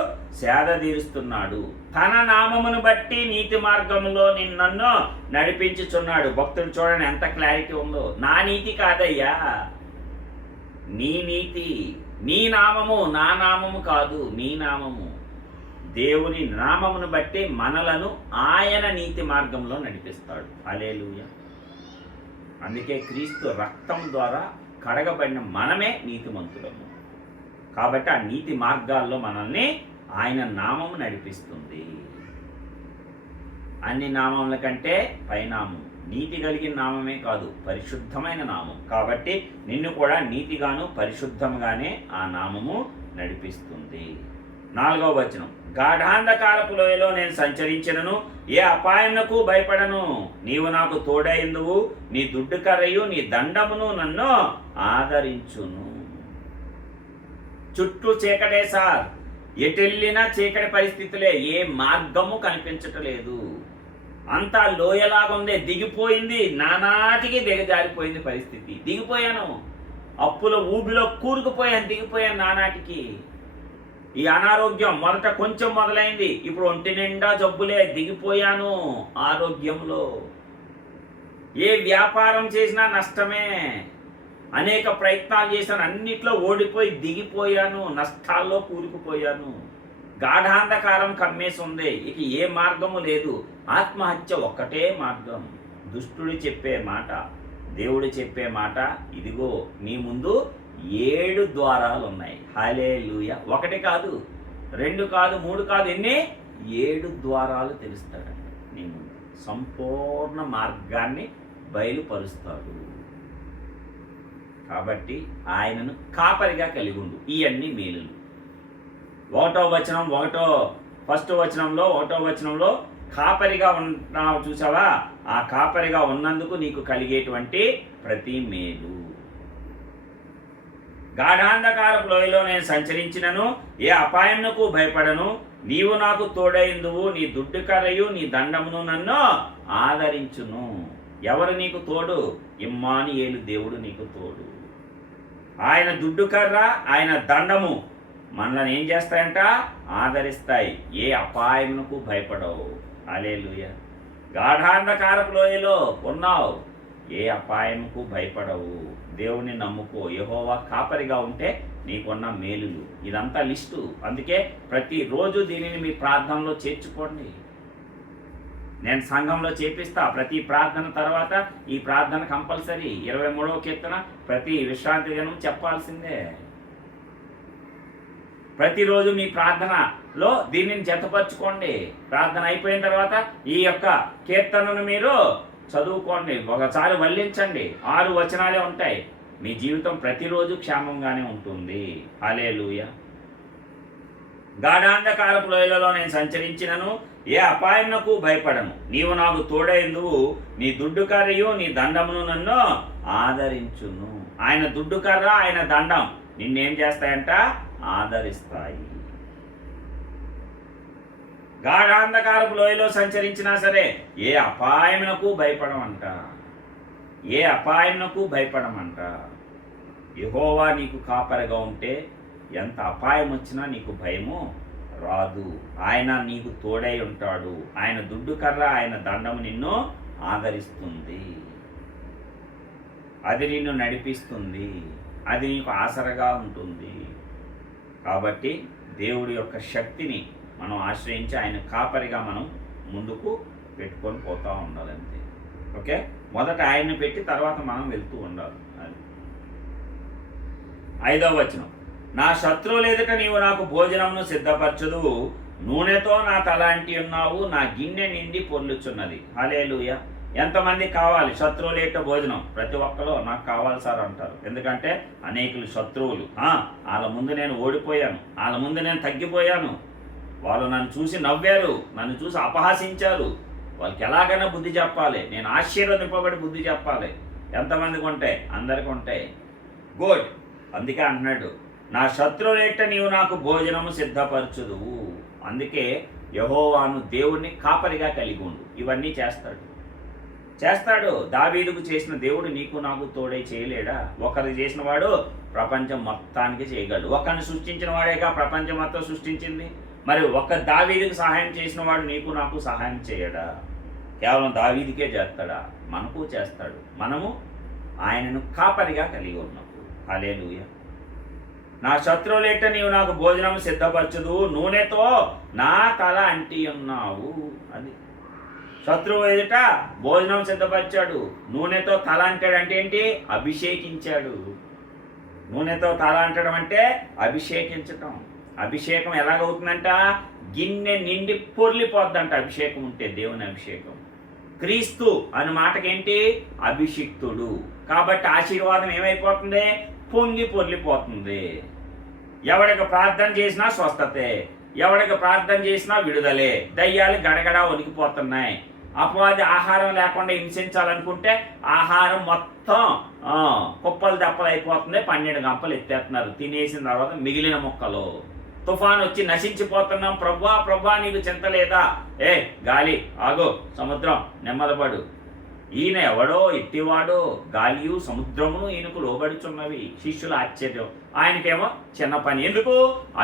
సేద తీరుస్తున్నాడు. తన నామమును బట్టి నీతి మార్గంలో నన్ను నడిపించుచున్నాడు. భక్తులు చూడండి ఎంత క్లారిటీ ఉందో. నా నీతి కాదయ్యా, నీ నీతి, నీ నామము. నా నామము కాదు, నీ నామము. దేవుని నామమును బట్టి మనలను ఆయన నీతి మార్గంలో నడిపిస్తాడు. హల్లెలూయా. అందుకే క్రీస్తు రక్తం ద్వారా కడగబడిన మనమే నీతిమంతులము. కాబట్టి ఆ నీతి మార్గాల్లో మనల్ని ఆయన నామము నడిపిస్తుంది. అన్ని నామముల కంటే పైనామం, నీతి కలిగిన నామమే కాదు, పరిశుద్ధమైన నామం. కాబట్టి నిన్ను కూడా నీతిగాను పరిశుద్ధంగానే ఆ నామము నడిపిస్తుంది. 4వ వచనం, గాఢాంధకారపు లోయలో నేను సంచరించినను ఏ అపాయమునకు భయపడను. నీవు నాకు తోడైందువు, నీ దుడ్డు కర్రయు నీ దండమును నన్ను ఆదరించును. చుట్టూ చీకటే సార్, ఎటెళ్ళినా చీకటి పరిస్థితులే, ఏ మార్గము కనిపించటలేదు. అంతా లోయలాగుందే, దిగిపోయింది, నానాటికి దిగజారిపోయింది పరిస్థితి. దిగిపోయాను, అప్పుల ఊబిలో కూరుకుపోయాను, దిగిపోయాను నానాటికి. ఈ అనారోగ్యం మొదట కొంచెం మొదలైంది, ఇప్పుడు ఒంటి నిండా జబ్బులే, దిగిపోయాను ఆరోగ్యంలో. ఏ వ్యాపారం చేసినా నష్టమే, అనేక ప్రయత్నాలు చేశాను, అన్నిట్లో ఓడిపోయి దిగిపోయాను, నష్టాల్లో కూరుకుపోయాను. గాఢాంధకారం కమ్మేసి ఉంది, ఇక ఏ మార్గము లేదు. ఆత్మహత్య ఒక్కటే మార్గం. దుష్టుడు చెప్పే మాట, దేవుడు చెప్పే మాట, ఇదిగో నీ ముందు 7 ద్వారాలు ఉన్నాయి. హల్లెలూయా. 1 కాదు, 2 కాదు, 3 కాదు, ఎన్ని? 7 ద్వారాలు తెలుస్తాడంట నీ ముందు. సంపూర్ణ మార్గాన్ని బయలుపరుస్తాడు. కాబట్టి ఆయనను కాపరిగా కలిగి ఉండు. ఇవన్నీ మేలులు. 1వ వచనం, ఫస్ట్ వచనంలో 1వ వచనంలో కాపరిగా ఉన్నావు చూసావా? ఆ కాపరిగా ఉన్నందుకు నీకు కలిగేటువంటి ప్రతి మేలు. గాఢాంధకారపు లోయలో నేను సంచరించినను ఏ అపాయమునకు భయపడను. నీవు నాకు తోడైందువు, నీ దుడ్డు కర్రయు నీ దండమును నన్ను ఆదరించును. ఎవరు నీకు తోడు? ఇమ్మానుయేలు, దేవుడు నీకు తోడు. ఆయన దుడ్డు కర్ర, ఆయన దండము మనల్ని ఏం చేస్తాయంట? ఆదరిస్తాయి. ఏ అపాయమునకు భయపడవు. హల్లెలూయా. గాఢాంధకారపు లోయలో ఉన్నావు, ఏ అపాయముకు భయపడవు. దేవుని నమ్ముకో. యెహోవా కాపరిగా ఉంటే నీకున్న మేలులు. ఇదంతా లిస్టు. అందుకే ప్రతిరోజు దీనిని మీ ప్రార్థనలో చేర్చుకోండి. నేను సంఘంలో చేపిస్తా. ప్రతి ప్రార్థన తర్వాత ఈ ప్రార్థన కంపల్సరీ. 23వ కీర్తన ప్రతి విశ్రాంతి దినం చెప్పాల్సిందే. ప్రతిరోజు మీ ప్రార్థనలో దీనిని జతపరచుకోండి. ప్రార్థన అయిపోయిన తర్వాత ఈ యొక్క కీర్తనను మీరు చదువుకోండి, ఒకసారి వల్లించండి. 6 వచనాలే ఉంటాయి. మీ జీవితం ప్రతిరోజు క్షేమంగానే ఉంటుంది. హల్లెలూయా. గాఢాంధకారపు లోయలలో నేను సంచరించినను ఏ అపాయమునకు భయపడను. నీవు నాకు తోడైందువు, నీ దుడ్డు కర్రయు నీ దండమును నన్ను ఆదరించును. ఆయన దుడ్డు కర్ర, ఆయన దండం నిన్నేం చేస్తాయంట? ఆదరిస్తాయి. గాఢాంధకారపు లోయలో సంచరించినా సరే ఏ అపాయమునకు భయపడమంట. ఏ అపాయమునకు భయపడమంట. యెహోవా నీకు కాపరిగా ఉంటే ఎంత అపాయం వచ్చినా నీకు భయము రాదు. ఆయన నీకు తోడై ఉంటాడు. ఆయన దుడ్డు కర్ర, ఆయన దండము నిన్ను ఆదరిస్తుంది. అది నిన్ను నడిపిస్తుంది. అది నీకు ఆసరగా ఉంటుంది. కాబట్టి దేవుడి యొక్క శక్తిని మనం ఆశ్రయించి ఆయన కాపరిగా మనం ముందుకు పెట్టుకొని పోతూ ఉండాలంతే. ఓకే, మొదట ఆయన్ని పెట్టి తర్వాత మనం వెళ్తూ ఉండాలి. అది 5వ వచనం. నా శత్రువులు ఎదుట నీవు నాకు భోజనమును సిద్ధపరచుదు, నూనెతో నా తల అంటి ఉన్నావు, నా గిన్నె నిండి పొర్లుచున్నది. హల్లెలూయా. ఎంతమంది కావాలి శత్రువులు ఎదుట భోజనం? ప్రతి ఒక్కరు నాకు కావాలి సార్ అంటారు. ఎందుకంటే అనేకులు శత్రువులు. వాళ్ళ ముందు నేను ఓడిపోయాను, వాళ్ళ ముందు నేను తగ్గిపోయాను, వాళ్ళు నన్ను చూసి నవ్వారు, నన్ను చూసి అపహాసించారు. వాళ్ళకి ఎలాగైనా బుద్ధి చెప్పాలి, నేను ఆశీర్వదింపబడి బుద్ధి చెప్పాలి. ఎంతమందికి ఉంటాయి? అందరికీ ఉంటాయి. గుడ్. అందుకే అంటున్నాడు, నా శత్రువులేట నీవు నాకు భోజనము సిద్ధపరచుదువు. అందుకే యెహోవాను దేవుణ్ణి కాపరిగా కలిగి ఉండు. ఇవన్నీ చేస్తాడు. దావీదుకు చేసిన దేవుడు నీకు నాకు తోడై చేయలేడా? ఒకరు చేసిన వాడు ప్రపంచం మొత్తానికి చేయగలడు. ఒకరిని సృష్టించిన వాడేగా ప్రపంచం మొత్తం సృష్టించింది. మరి ఒక్క దావీదుకు సహాయం చేసిన వాడు నీకు నాకు సహాయం చేయడా? కేవలం దావీదుకే చేస్తాడా? మనకు చేస్తాడు. మనము ఆయనను కాపరిగా కలిగి ఉన్నప్పుడు. హల్లెలూయా. నా శత్రువులేట నీవు నాకు భోజనం సిద్ధపరచుదు, నూనెతో నా తల అంటి ఉన్నావు. అది శత్రువు ఎదుట భోజనం సిద్ధపరిచాడు, నూనెతో తల అంటాడు. అంటే ఏంటి? అభిషేకించాడు. నూనెతో తల అంటడం అంటే అభిషేకించటం. అభిషేకం ఎలాగవుతుందంట? గిన్నె నిండి పొర్లిపోద్దంట. అభిషేకం ఉంటే, దేవుని అభిషేకం. క్రీస్తు అనే మాటకేంటి? అభిషిక్తుడు. కాబట్టి ఆశీర్వాదం ఏమైపోతుంది? పొంగి పొర్లిపోతుంది. ఎవడికి ప్రార్థన చేసినా స్వస్థతే, ఎవడికి ప్రార్థన చేసినా విడుదలే. దయ్యాలు గడగడ వణికిపోతున్నాయి. అపవాది ఆహారం లేకుండా హింసించాలనుకుంటే ఆహారం మొత్తం కుప్పలు దప్పలు అయిపోతుంది. 12 గంపలు ఎత్తేస్తున్నారు. తినేసిన తర్వాత మిగిలిన ముక్కలు. తుఫాన్ వచ్చి నశించిపోతున్నాం. ప్రభా నీకు చింత లేదా? గాలి ఆగో, సముద్రం నెమ్మదపడు. ఈయన ఎవడో ఎట్టివాడో, గాలియు సముద్రమును ఈయనకు లోబడుచున్నవి. శిష్యుల ఆశ్చర్యం. ఆయనకేమో చిన్న పని. ఎందుకు?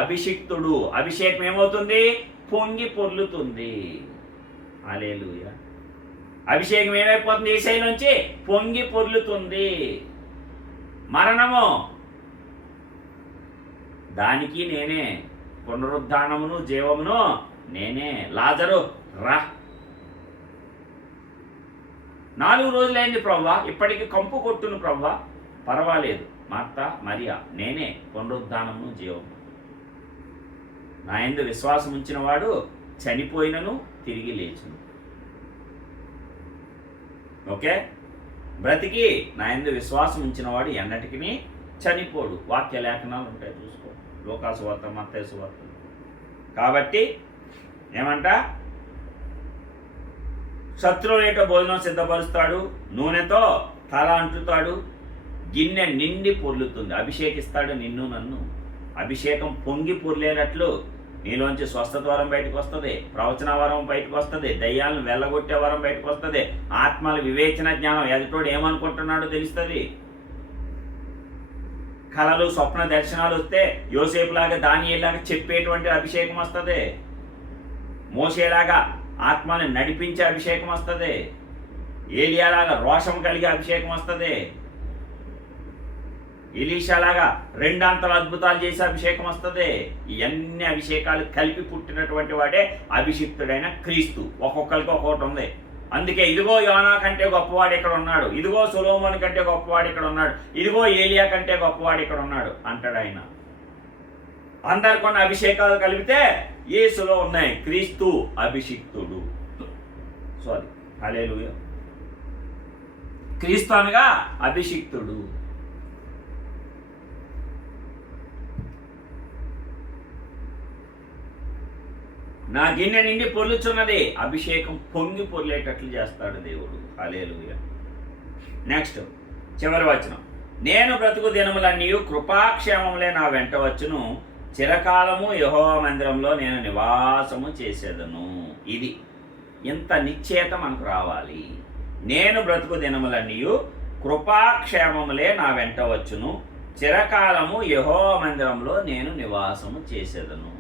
అభిషిక్తుడు. అభిషేకం ఏమవుతుంది? పొంగి పొర్లుతుంది. హల్లెలూయా. అభిషేకం ఏమైపోతుంది? యేసయ్య నుంచి పొంగి పొర్లుతుంది. మరణము దానికి నేనే, పునరుద్ధానమును జీవమును నేనే. లాజరు రా. 4 రోజులైంది ప్రభువా, ఇప్పటికి కంపు కొట్టును ప్రభువా. పర్వాలేదు మార్తా, మరియా, నేనే పునరుద్ధానమును జీవము. నా యందు విశ్వాసం ఉంచిన వాడు చనిపోయినను తిరిగి లేచును. ఓకే, బ్రతికి నా యందు విశ్వాసం ఉంచిన వాడు ఎన్నటికి చనిపోడు. వాక్య లేఖనాలు ఉంటాయి, చూసుకో. లూకా సువార్త, మత్తయి సువార్త. కాబట్టి ఏమంట? శత్రువులేట భోజనం సిద్ధపరుస్తాడు, నూనెతో తల అంటుతాడు, గిన్నె నిండి పొర్లుతుంది. అభిషేకిస్తాడు నిన్ను నన్ను. అభిషేకం పొంగి పొర్లేనట్లు నీలోంచి స్వస్థత వరం బయటకు వస్తుంది, ప్రవచన వరం బయటకు వస్తుంది, దయ్యాలను వెళ్ళగొట్టే వరం బయటకు వస్తుంది, ఆత్మల వివేచన జ్ఞానం, ఎదుటోడు ఏమనుకుంటున్నాడో తెలుస్తుంది. కళలు స్వప్న దర్శనాలు వస్తే యోసేపులాగా దానియేలాగా చెప్పేటువంటి అభిషేకం వస్తుంది. మోసేలాగా ఆత్మని నడిపించే అభిషేకం వస్తుంది. ఏలియాలాగా రోషం కలిగే అభిషేకం వస్తుంది. ఎలీషాలాగా 2 అంతల అద్భుతాలు చేసే అభిషేకం వస్తుంది. ఇవన్నీ అభిషేకాలు కలిపి పుట్టినటువంటి వాడే అభిషిక్తుడైన క్రీస్తు. ఒక్కొక్కరికి ఒక్కొక్కటి ఉంది. అందుకే ఇదిగో యోనా కంటే గొప్పవాడు ఇక్కడ ఉన్నాడు, ఇదిగో సొలొమోను కంటే గొప్పవాడు ఇక్కడ ఉన్నాడు, ఇదిగో ఏలియా కంటే గొప్పవాడు ఇక్కడ ఉన్నాడు అంటాడు ఆయన. అందరికి ఉన్న అభిషేకాలు కలిపితే యేసులో ఉన్నాయి. క్రీస్తు అభిషిక్తుడు. సారీ, హల్లెలూయా. క్రీస్తు అనగా అభిషిక్తుడు. నా గిన్నె నిండి పొర్లుచున్నది, అభిషేకం పొంగి పొర్లేటట్లు చేస్తాడు దేవుడు. హల్లెలూయా. నెక్స్ట్ చివరి వచనం, నేను బ్రతుకు దినములన్నీ కృపాక్షేమములే నా వెంట వచ్చును, చిరకాలము యెహోవా మందిరంలో నేను నివాసము చేసేదను. ఇది ఇంత నిశ్చయత మనకు రావాలి. నేను బ్రతుకు దినములన్నీ కృపాక్షేమములే నా వెంట వచ్చును, చిరకాలము యెహోవా మందిరంలో నేను నివాసము చేసేదను.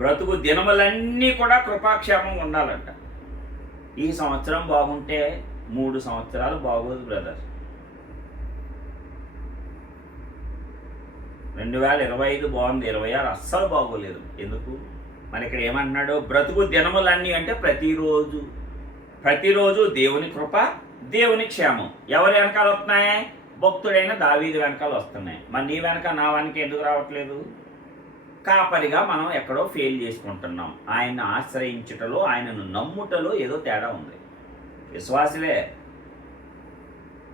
బ్రతుకు దినములన్నీ కూడా కృపాక్షేమం ఉండాలంట. ఈ సంవత్సరం బాగుంటే 3 సంవత్సరాలు బాగోదు బ్రదర్. 2025 బాగుంది, 26 అస్సలు బాగోలేదు. ఎందుకు? మన ఇక్కడ ఏమంటున్నాడు? బ్రతుకు దినములన్నీ అంటే ప్రతిరోజు దేవుని కృప, దేవుని క్షేమం. ఎవరి వెనకాల వస్తున్నాయి? భక్తుడైన దావీదు వెనకాల వస్తున్నాయి. మరి నీ వెనక నా వెనక ఎందుకు రావట్లేదు? కాపరిగా మనం ఎక్కడో ఫెయిల్ చేసుకుంటున్నాం. ఆయన్ని ఆశ్రయించుటలో, ఆయనను నమ్ముటలో ఏదో తేడా ఉంది. విశ్వాసులే,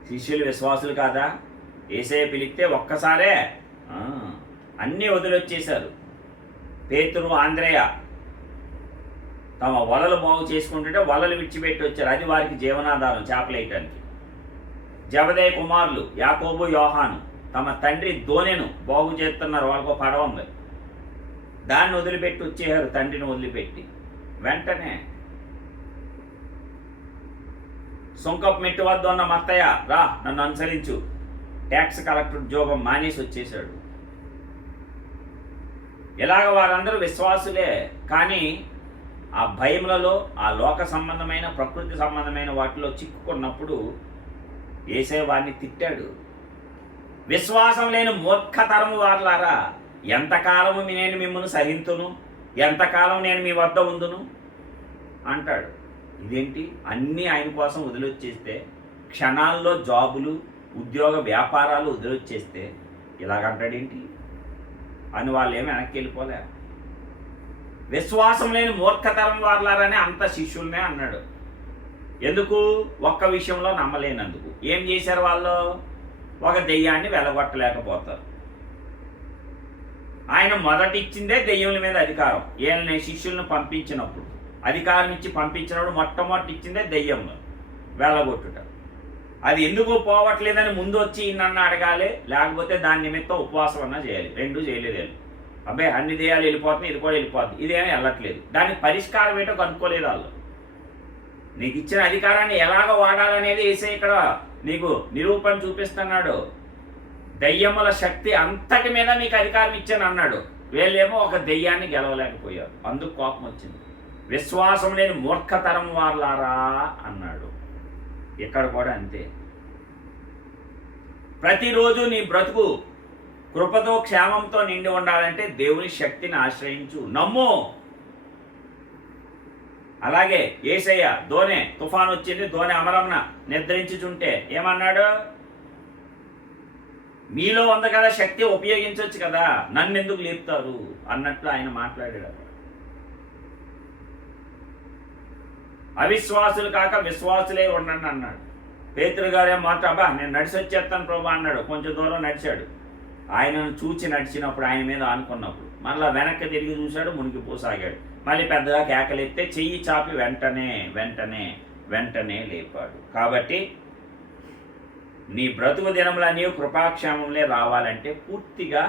శిష్యులు విశ్వాసులు కాదా? యేసయ్య పిలిస్తే ఒక్కసారే అన్నీ వదిలొచ్చేశారు. పేతురు, ఆంద్రేయ తమ వలలు బాగు చేసుకుంటుంటే వలలు విడిచిపెట్టి వచ్చారు. అది వారికి జీవనాధారం, చేపలు వేయటానికి. జబదయి కుమారులు యాకోబు, యోహాను తమ తండ్రి దోణెను బాగు చేస్తున్నారు. వాళ్ళకు పడవ ఉంది, దాన్ని వదిలిపెట్టి వచ్చేసారు. తండ్రిని వదిలిపెట్టి వెంటనే సుంకపు మెట్టు వద్ద ఉన్న మత్తయ్య, రా నన్ను అనుసరించు, ట్యాక్స్ కలెక్టర్ ఉద్యోగం మానేసి వచ్చేసాడు. ఇలాగ వారందరూ విశ్వాసులే, కానీ ఆ భయములలో, ఆ లోక సంబంధమైన, ప్రకృతి సంబంధమైన వాటిలో చిక్కుకున్నప్పుడు యేసయ్య వారిని తిట్టాడు. విశ్వాసం లేని మూర్ఖతరము వారలారా, ఎంతకాలము నేను మిమ్మల్ని సహింతును, ఎంతకాలం నేను మీ వద్ద ఉందును అంటాడు. ఇదేంటి? అన్నీ ఆయన కోసం వదిలొచ్చేస్తే, క్షణాల్లో జాబులు, ఉద్యోగ వ్యాపారాలు వదిలొచ్చేస్తే ఇలాగంటాడేంటి అని వాళ్ళు ఏమి వెనక్కి వెళ్ళిపోలే. విశ్వాసం లేని మూర్ఖతరం వారలారని అంత శిష్యులనే అన్నాడు. ఎందుకు? ఒక్క విషయంలో నమ్మలేనందుకు. ఏం చేశారు వాళ్ళు? ఒక దెయ్యాన్ని వెలగొట్టలేకపోతారు. ఆయన మొదటి ఇచ్చిందే దెయ్యముల మీద అధికారం. వీళ్ళని శిష్యులను పంపించినప్పుడు, అధికారం ఇచ్చి పంపించినప్పుడు మొట్టమొదటి ఇచ్చిందే దెయ్యం వెళ్ళగొట్టుట. అది ఎందుకు పోవట్లేదని ముందు వచ్చి నన్ను అడగాలి, లేకపోతే దాని నిమిత్తం ఉపవాసం అన్నా చేయాలి. 2 చేయలేదు. అబ్బాయి అన్ని దెయ్యాలు వెళ్ళిపోతున్నాయి, ఇది కూడా వెళ్ళిపోతుంది, ఇదేమీ వెళ్ళట్లేదు. దానికి పరిష్కారం ఏంటో కనుక్కోలేదు వాళ్ళు. నీకు ఇచ్చిన అధికారాన్ని ఎలాగ వాడాలనేది యేసయ్య ఇక్కడ నీకు నిరూపణ చూపిస్తున్నాడు. దెయ్యముల శక్తి అంతటి మీద మీకు అధికారం ఇచ్చాను అన్నాడు. వీళ్ళేమో ఒక దెయ్యాన్ని గెలవలేకపోయారు. అందుకు కోపం వచ్చింది. విశ్వాసం లేని మూర్ఖతరం వాళ్ళారా అన్నాడు. ఇక్కడ కూడా అంతే. ప్రతిరోజు నీ బ్రతుకు కృపతో, క్షేమంతో నిండి ఉండాలంటే దేవుని శక్తిని ఆశ్రయించు, నమ్ము. అలాగే యేసయ్య దోణె తుఫాను వచ్చింది, దోణె అమరమున నిద్రించుచుంటే ఏమన్నాడు? మీలో ఉంది కదా శక్తి, ఉపయోగించవచ్చు కదా, నన్ను ఎందుకు లేపుతారు అన్నట్లు ఆయన మాట్లాడాడు. అవిశ్వాసులు కాక విశ్వాసులే ఉండండి అన్నాడు. పేతురు గారు ఏం మాట, అబ్బా నేను నడిచి వచ్చేస్తాను ప్రభా అన్నాడు. కొంచెం దూరం నడిచాడు. ఆయనను చూచి నడిచినప్పుడు, ఆయన మీద ఆనుకున్నప్పుడు మళ్ళీ వెనక్కి తిరిగి చూశాడు, మునిగిపోసాగాడు. మళ్ళీ పెద్దగా కేకలెత్తే చెయ్యి చాపి వెంటనే లేపాడు. కాబట్టి నీ బ్రతుకు దినములన్నీ కృపాక్షేమంలే రావాలంటే పూర్తిగా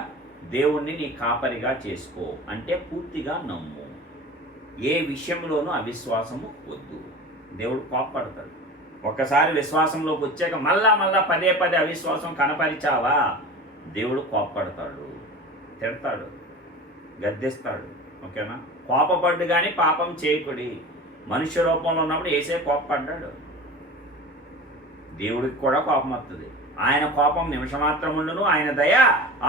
దేవుణ్ణి నీ కాపరిగా చేసుకో. అంటే పూర్తిగా నమ్ము. ఏ విషయంలోనూ అవిశ్వాసము వద్దు. దేవుడు కోప్పడతాడు. ఒక్కసారి విశ్వాసంలోకి వచ్చాక మళ్ళా పదే అవిశ్వాసం కనపరిచావా, దేవుడు కోప్పడతాడు, తిడతాడు, గద్దిస్తాడు. ఓకేనా? కోపపడ్డు కానీ పాపం చేయకుడి. మనుష్య రూపంలో ఉన్నప్పుడు యేసయ్య కోపపడ్డాడు. దేవుడికి కూడా కోపం వస్తుంది. ఆయన కోపం నిమిషమాత్రం ఉండును, ఆయన దయ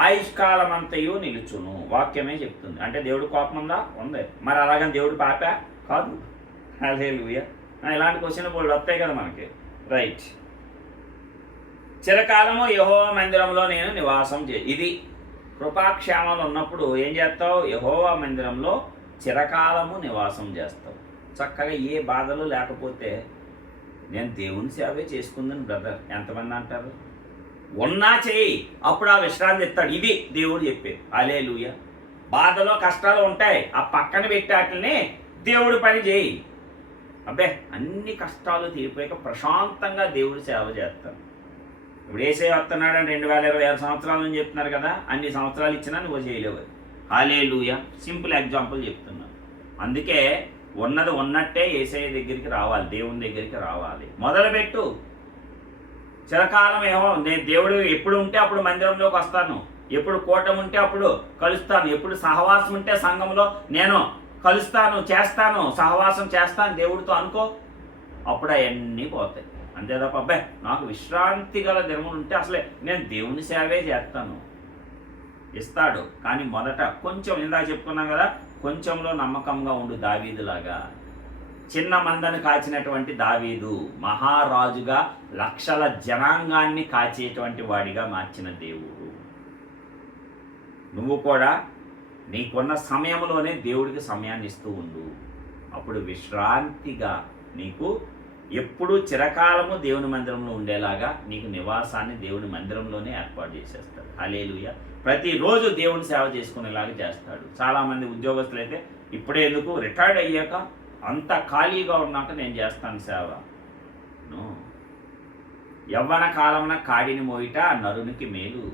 ఆయుష్కాలమంతయు నిలుచును. వాక్యమే చెప్తుంది. అంటే దేవుడు కోపం ఉందా? ఉంది. మరి అలాగని దేవుడు పాపా? కాదు. హల్లెలూయా. ఇలాంటి క్వశ్చన్ బోల్డ్ వస్తాయి కదా మనకి. రైట్. చిరకాలము యెహోవా మందిరంలో నేను నివాసం ఇది కృపాక్షేమాలు ఉన్నప్పుడు ఏం చేస్తావు? యెహోవా మందిరంలో చిరకాలము నివాసం చేస్తావు. చక్కగా ఏ బాధలు లేకపోతే నేను దేవుని సేవే చేసుకుందని బ్రదర్ ఎంతమంది అంటారు? ఉన్నా చేయి, అప్పుడు ఆ విశ్రాంతి ఇస్తాడు. ఇది దేవుడు చెప్పేది. హల్లెలూయా. బాధలో కష్టాలు ఉంటాయి, ఆ పక్కన పెట్టి వాటిని దేవుడి పని చేయి. అబ్బే అన్ని కష్టాలు తీరిపోయాక ప్రశాంతంగా దేవుడి సేవ చేస్తాను. ఇప్పుడు ఏసే వస్తున్నాడని 2026 సంవత్సరాల నుంచి చెప్తున్నారు కదా, అన్ని సంవత్సరాలు ఇచ్చినా నువ్వు చేయలేవు. హల్లెలూయా. సింపుల్ ఎగ్జాంపుల్ చెప్తున్నాను. అందుకే ఉన్నది ఉన్నట్టే ఏసయ్య దగ్గరికి రావాలి, దేవుని దగ్గరికి రావాలి. మొదలుపెట్టు. చిరకాలం ఏమో నేను దేవుడు ఎప్పుడు ఉంటే అప్పుడు మందిరంలోకి వస్తాను, ఎప్పుడు కూటమి ఉంటే అప్పుడు కలుస్తాను, ఎప్పుడు సహవాసం ఉంటే సంఘంలో నేను కలుస్తాను, చేస్తాను, సహవాసం చేస్తాను దేవుడితో అనుకో. అప్పుడు అవన్నీ పోతాయి. అంతే తప్ప అబ్బాయి నాకు విశ్రాంతి గల దినములు ఉంటే అసలే నేను దేవుని సేవే చేస్తాను. ఇస్తాడు, కానీ మొదట కొంచెం ఇందాక చెప్పుకున్నాం కదా, కొంచెంలో నమ్మకంగా ఉండు. దావీదులాగా చిన్న మందని కాచినటువంటి దావీదు మహారాజుగా లక్షల జనాంగాన్ని కాచేటువంటి వాడిగా మార్చిన దేవుడు. నువ్వు కూడా నీకున్న సమయంలోనే దేవుడికి సమయాన్ని ఇస్తూ ఉండు. అప్పుడు విశ్రాంతిగా నీకు ఎప్పుడూ చిరకాలము దేవుని మందిరంలో ఉండేలాగా నీకు నివాసాన్ని దేవుని మందిరంలోనే ఏర్పాటు చేసేస్తాడు. హల్లెలూయా. ప్రతిరోజు దేవుని సేవ చేసుకునేలాగా చేస్తాడు. చాలామంది ఉద్యోగస్తులు అయితే ఇప్పుడే ఎందుకు, రిటైర్డ్ అయ్యాక అంత ఖాళీగా ఉన్నాక నేను చేస్తాను సేవ. యవ్వన కాలమున కాడిని మోయిట నరునికి మేలు,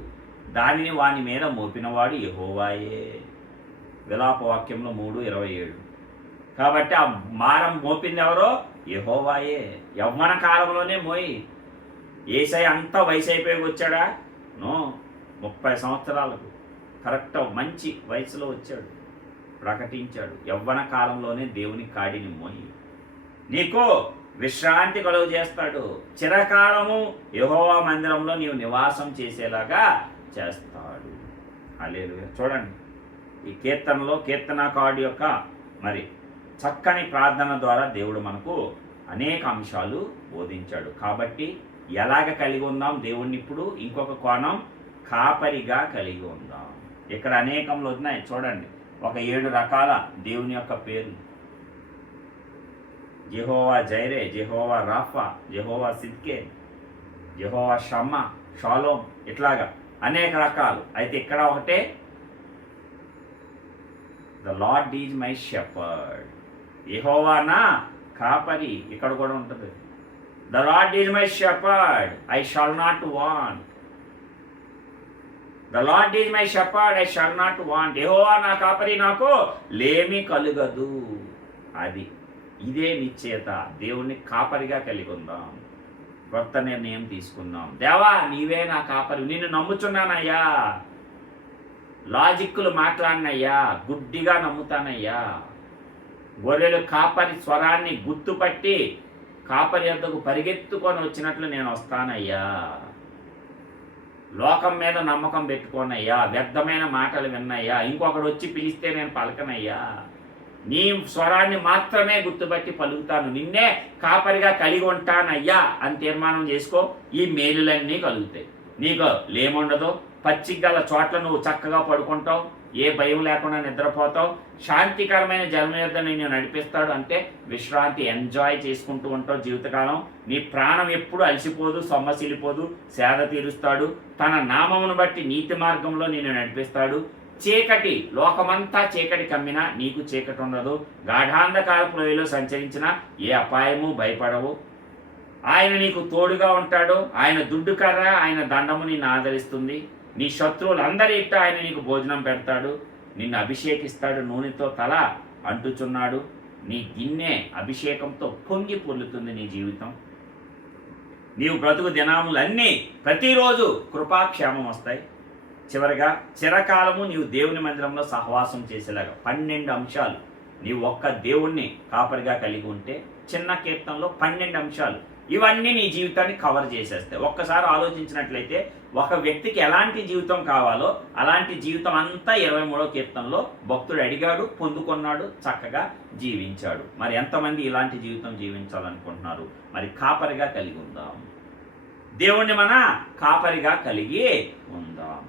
దానిని వాని మీద మోపినవాడు యెహోవాయే. విలాపవాక్యంలో 3:27. కాబట్టి ఆ మారం మోపింది ఎవరో? యెహోవాయే. యవ్వన కాలంలోనే మోయి. యేసయ్య అంతా వయసు అయిపోయి వచ్చాడా? 30 సంవత్సరాలకు కరెక్ట్ మంచి వయసులో వచ్చాడు, ప్రకటించాడు. యవ్వన కాలంలోనే దేవుని కాడిని మోయి నీకు విశ్రాంతి కలుగు చేస్తాడు. చిరకాలము యెహోవా మందిరంలో నీవు నివాసం చేసేలాగా చేస్తాడు. హల్లెలూయా. చూడండి ఈ కీర్తనలో కీర్తనాకారుడి యొక్క మరి చక్కని ప్రార్థన ద్వారా దేవుడు మనకు అనేక అంశాలు బోధించాడు. కాబట్టి ఎలాగ కలిగి ఉందాం దేవుణ్ణి? ఇప్పుడు ఇంకొక కోణం, కాపరిగా కలిగి ఉందాం. ఇక్కడ అనేకంలో ఉన్నాయి చూడండి, ఒక 7 రకాల దేవుని యొక్క పేర్లు. యెహోవా జైరే, యెహోవా రాఫా, యెహోవా సిద్కే, యెహోవా షమ్మా, షాలోం, ఇట్లాగా అనేక రకాలు. అయితే ఇక్కడ ఒకటే, the Lord is my shepherd. యెహోవా నా కాపరి. ఇక్కడ కూడా ఉంటుంది, the Lord is my shepherd, I shall not want. The Lord is my shepherd, I shall not want. యెహోవా నా కాపరి, నాకు లేమి కలుగదు. అది ఇదే నిశ్చయత. దేవుణ్ణి కాపరిగా కలిగి ఉందాం. కొత్త నిర్ణయం తీసుకుందాం. దేవా నీవే నా కాపరి, నిన్ను నమ్ముచున్నానయ్యా. లాజిక్కులు మాట్లాడినయ్యా, గుడ్డిగా నమ్ముతానయ్యా. గొర్రెలు కాపరి స్వరాన్ని గుర్తుపట్టి కాపరి వద్దకు పరిగెత్తుకొని వచ్చినట్లు నేను వస్తానయ్యా. లోకం మీద నమ్మకం పెట్టుకోనయ్యా, వ్యర్థమైన మాటలు విన్నయ్యా, ఇంకొకడు వచ్చి పిలిస్తే నేను పలకనయ్యా. నీ స్వరాన్ని మాత్రమే గుర్తుపట్టి పలుకుతాను, నిన్నే కాపరిగా కలిగి ఉంటానయ్యా అని తీర్మానం చేసుకో. ఈ మేలులన్నీ కలుగుతాయి. నీకు లేముండదు, పచ్చిగల చోట్ల నువ్వు చక్కగా పడుకుంటావు, ఏ భయం లేకుండా నిద్రపోతావు, శాంతికరమైన జన్మయుద్ధ నిన్ను నడిపిస్తాడు. అంటే విశ్రాంతి ఎంజాయ్ చేసుకుంటూ ఉంటావు జీవితకాలం. నీ ప్రాణం ఎప్పుడు అలసిపోదు, సొమ్మసిలిపోదు, సేద తీరుస్తాడు. తన నామమును బట్టి నీతి మార్గంలో నిన్ను నడిపిస్తాడు. చీకటి, లోకమంతా చీకటి కమ్మినా నీకు చీకటి ఉండదు. గాఢాంధకారపు లోయలో సంచరించినా ఏ అపాయము భయపడవు. ఆయన నీకు తోడుగా ఉంటాడు. ఆయన దుడ్డు కర్ర, ఆయన దండము నిన్ను ఆదరిస్తుంది. నీ శత్రువులందరి ఇట్ట ఆయన నీకు భోజనం పెడతాడు. నిన్ను అభిషేకిస్తాడు, నూనెతో తల అంటుచున్నాడు. నీ గిన్నె అభిషేకంతో పొంగి పొర్లుతుంది నీ జీవితం. నీవు బ్రతుకు దినాములన్నీ ప్రతిరోజు కృపాక్షేమం వస్తాయి. చివరిగా చిరకాలము నీవు దేవుని మందిరంలో సహవాసం చేసేలాగా 12 అంశాలు. నీవు ఒక్క దేవుణ్ణి కాపరిగా కలిగి ఉంటే చిన్న కీర్తనలో 12 అంశాలు. ఇవన్నీ నీ జీవితాన్ని కవర్ చేసేస్తాయి. ఒక్కసారి ఆలోచించినట్లయితే ఒక వ్యక్తికి ఎలాంటి జీవితం కావాలో అలాంటి జీవితం అంతా 23వ కీర్తనలో భక్తుడు అడిగాడు, పొందుకున్నాడు, చక్కగా జీవించాడు. మరి ఎంతమంది ఇలాంటి జీవితం జీవించాలనుకుంటున్నారు? మరి కాపరిగా కలిగి ఉందాం. దేవుణ్ణి మన కాపరిగా కలిగి ఉందాం.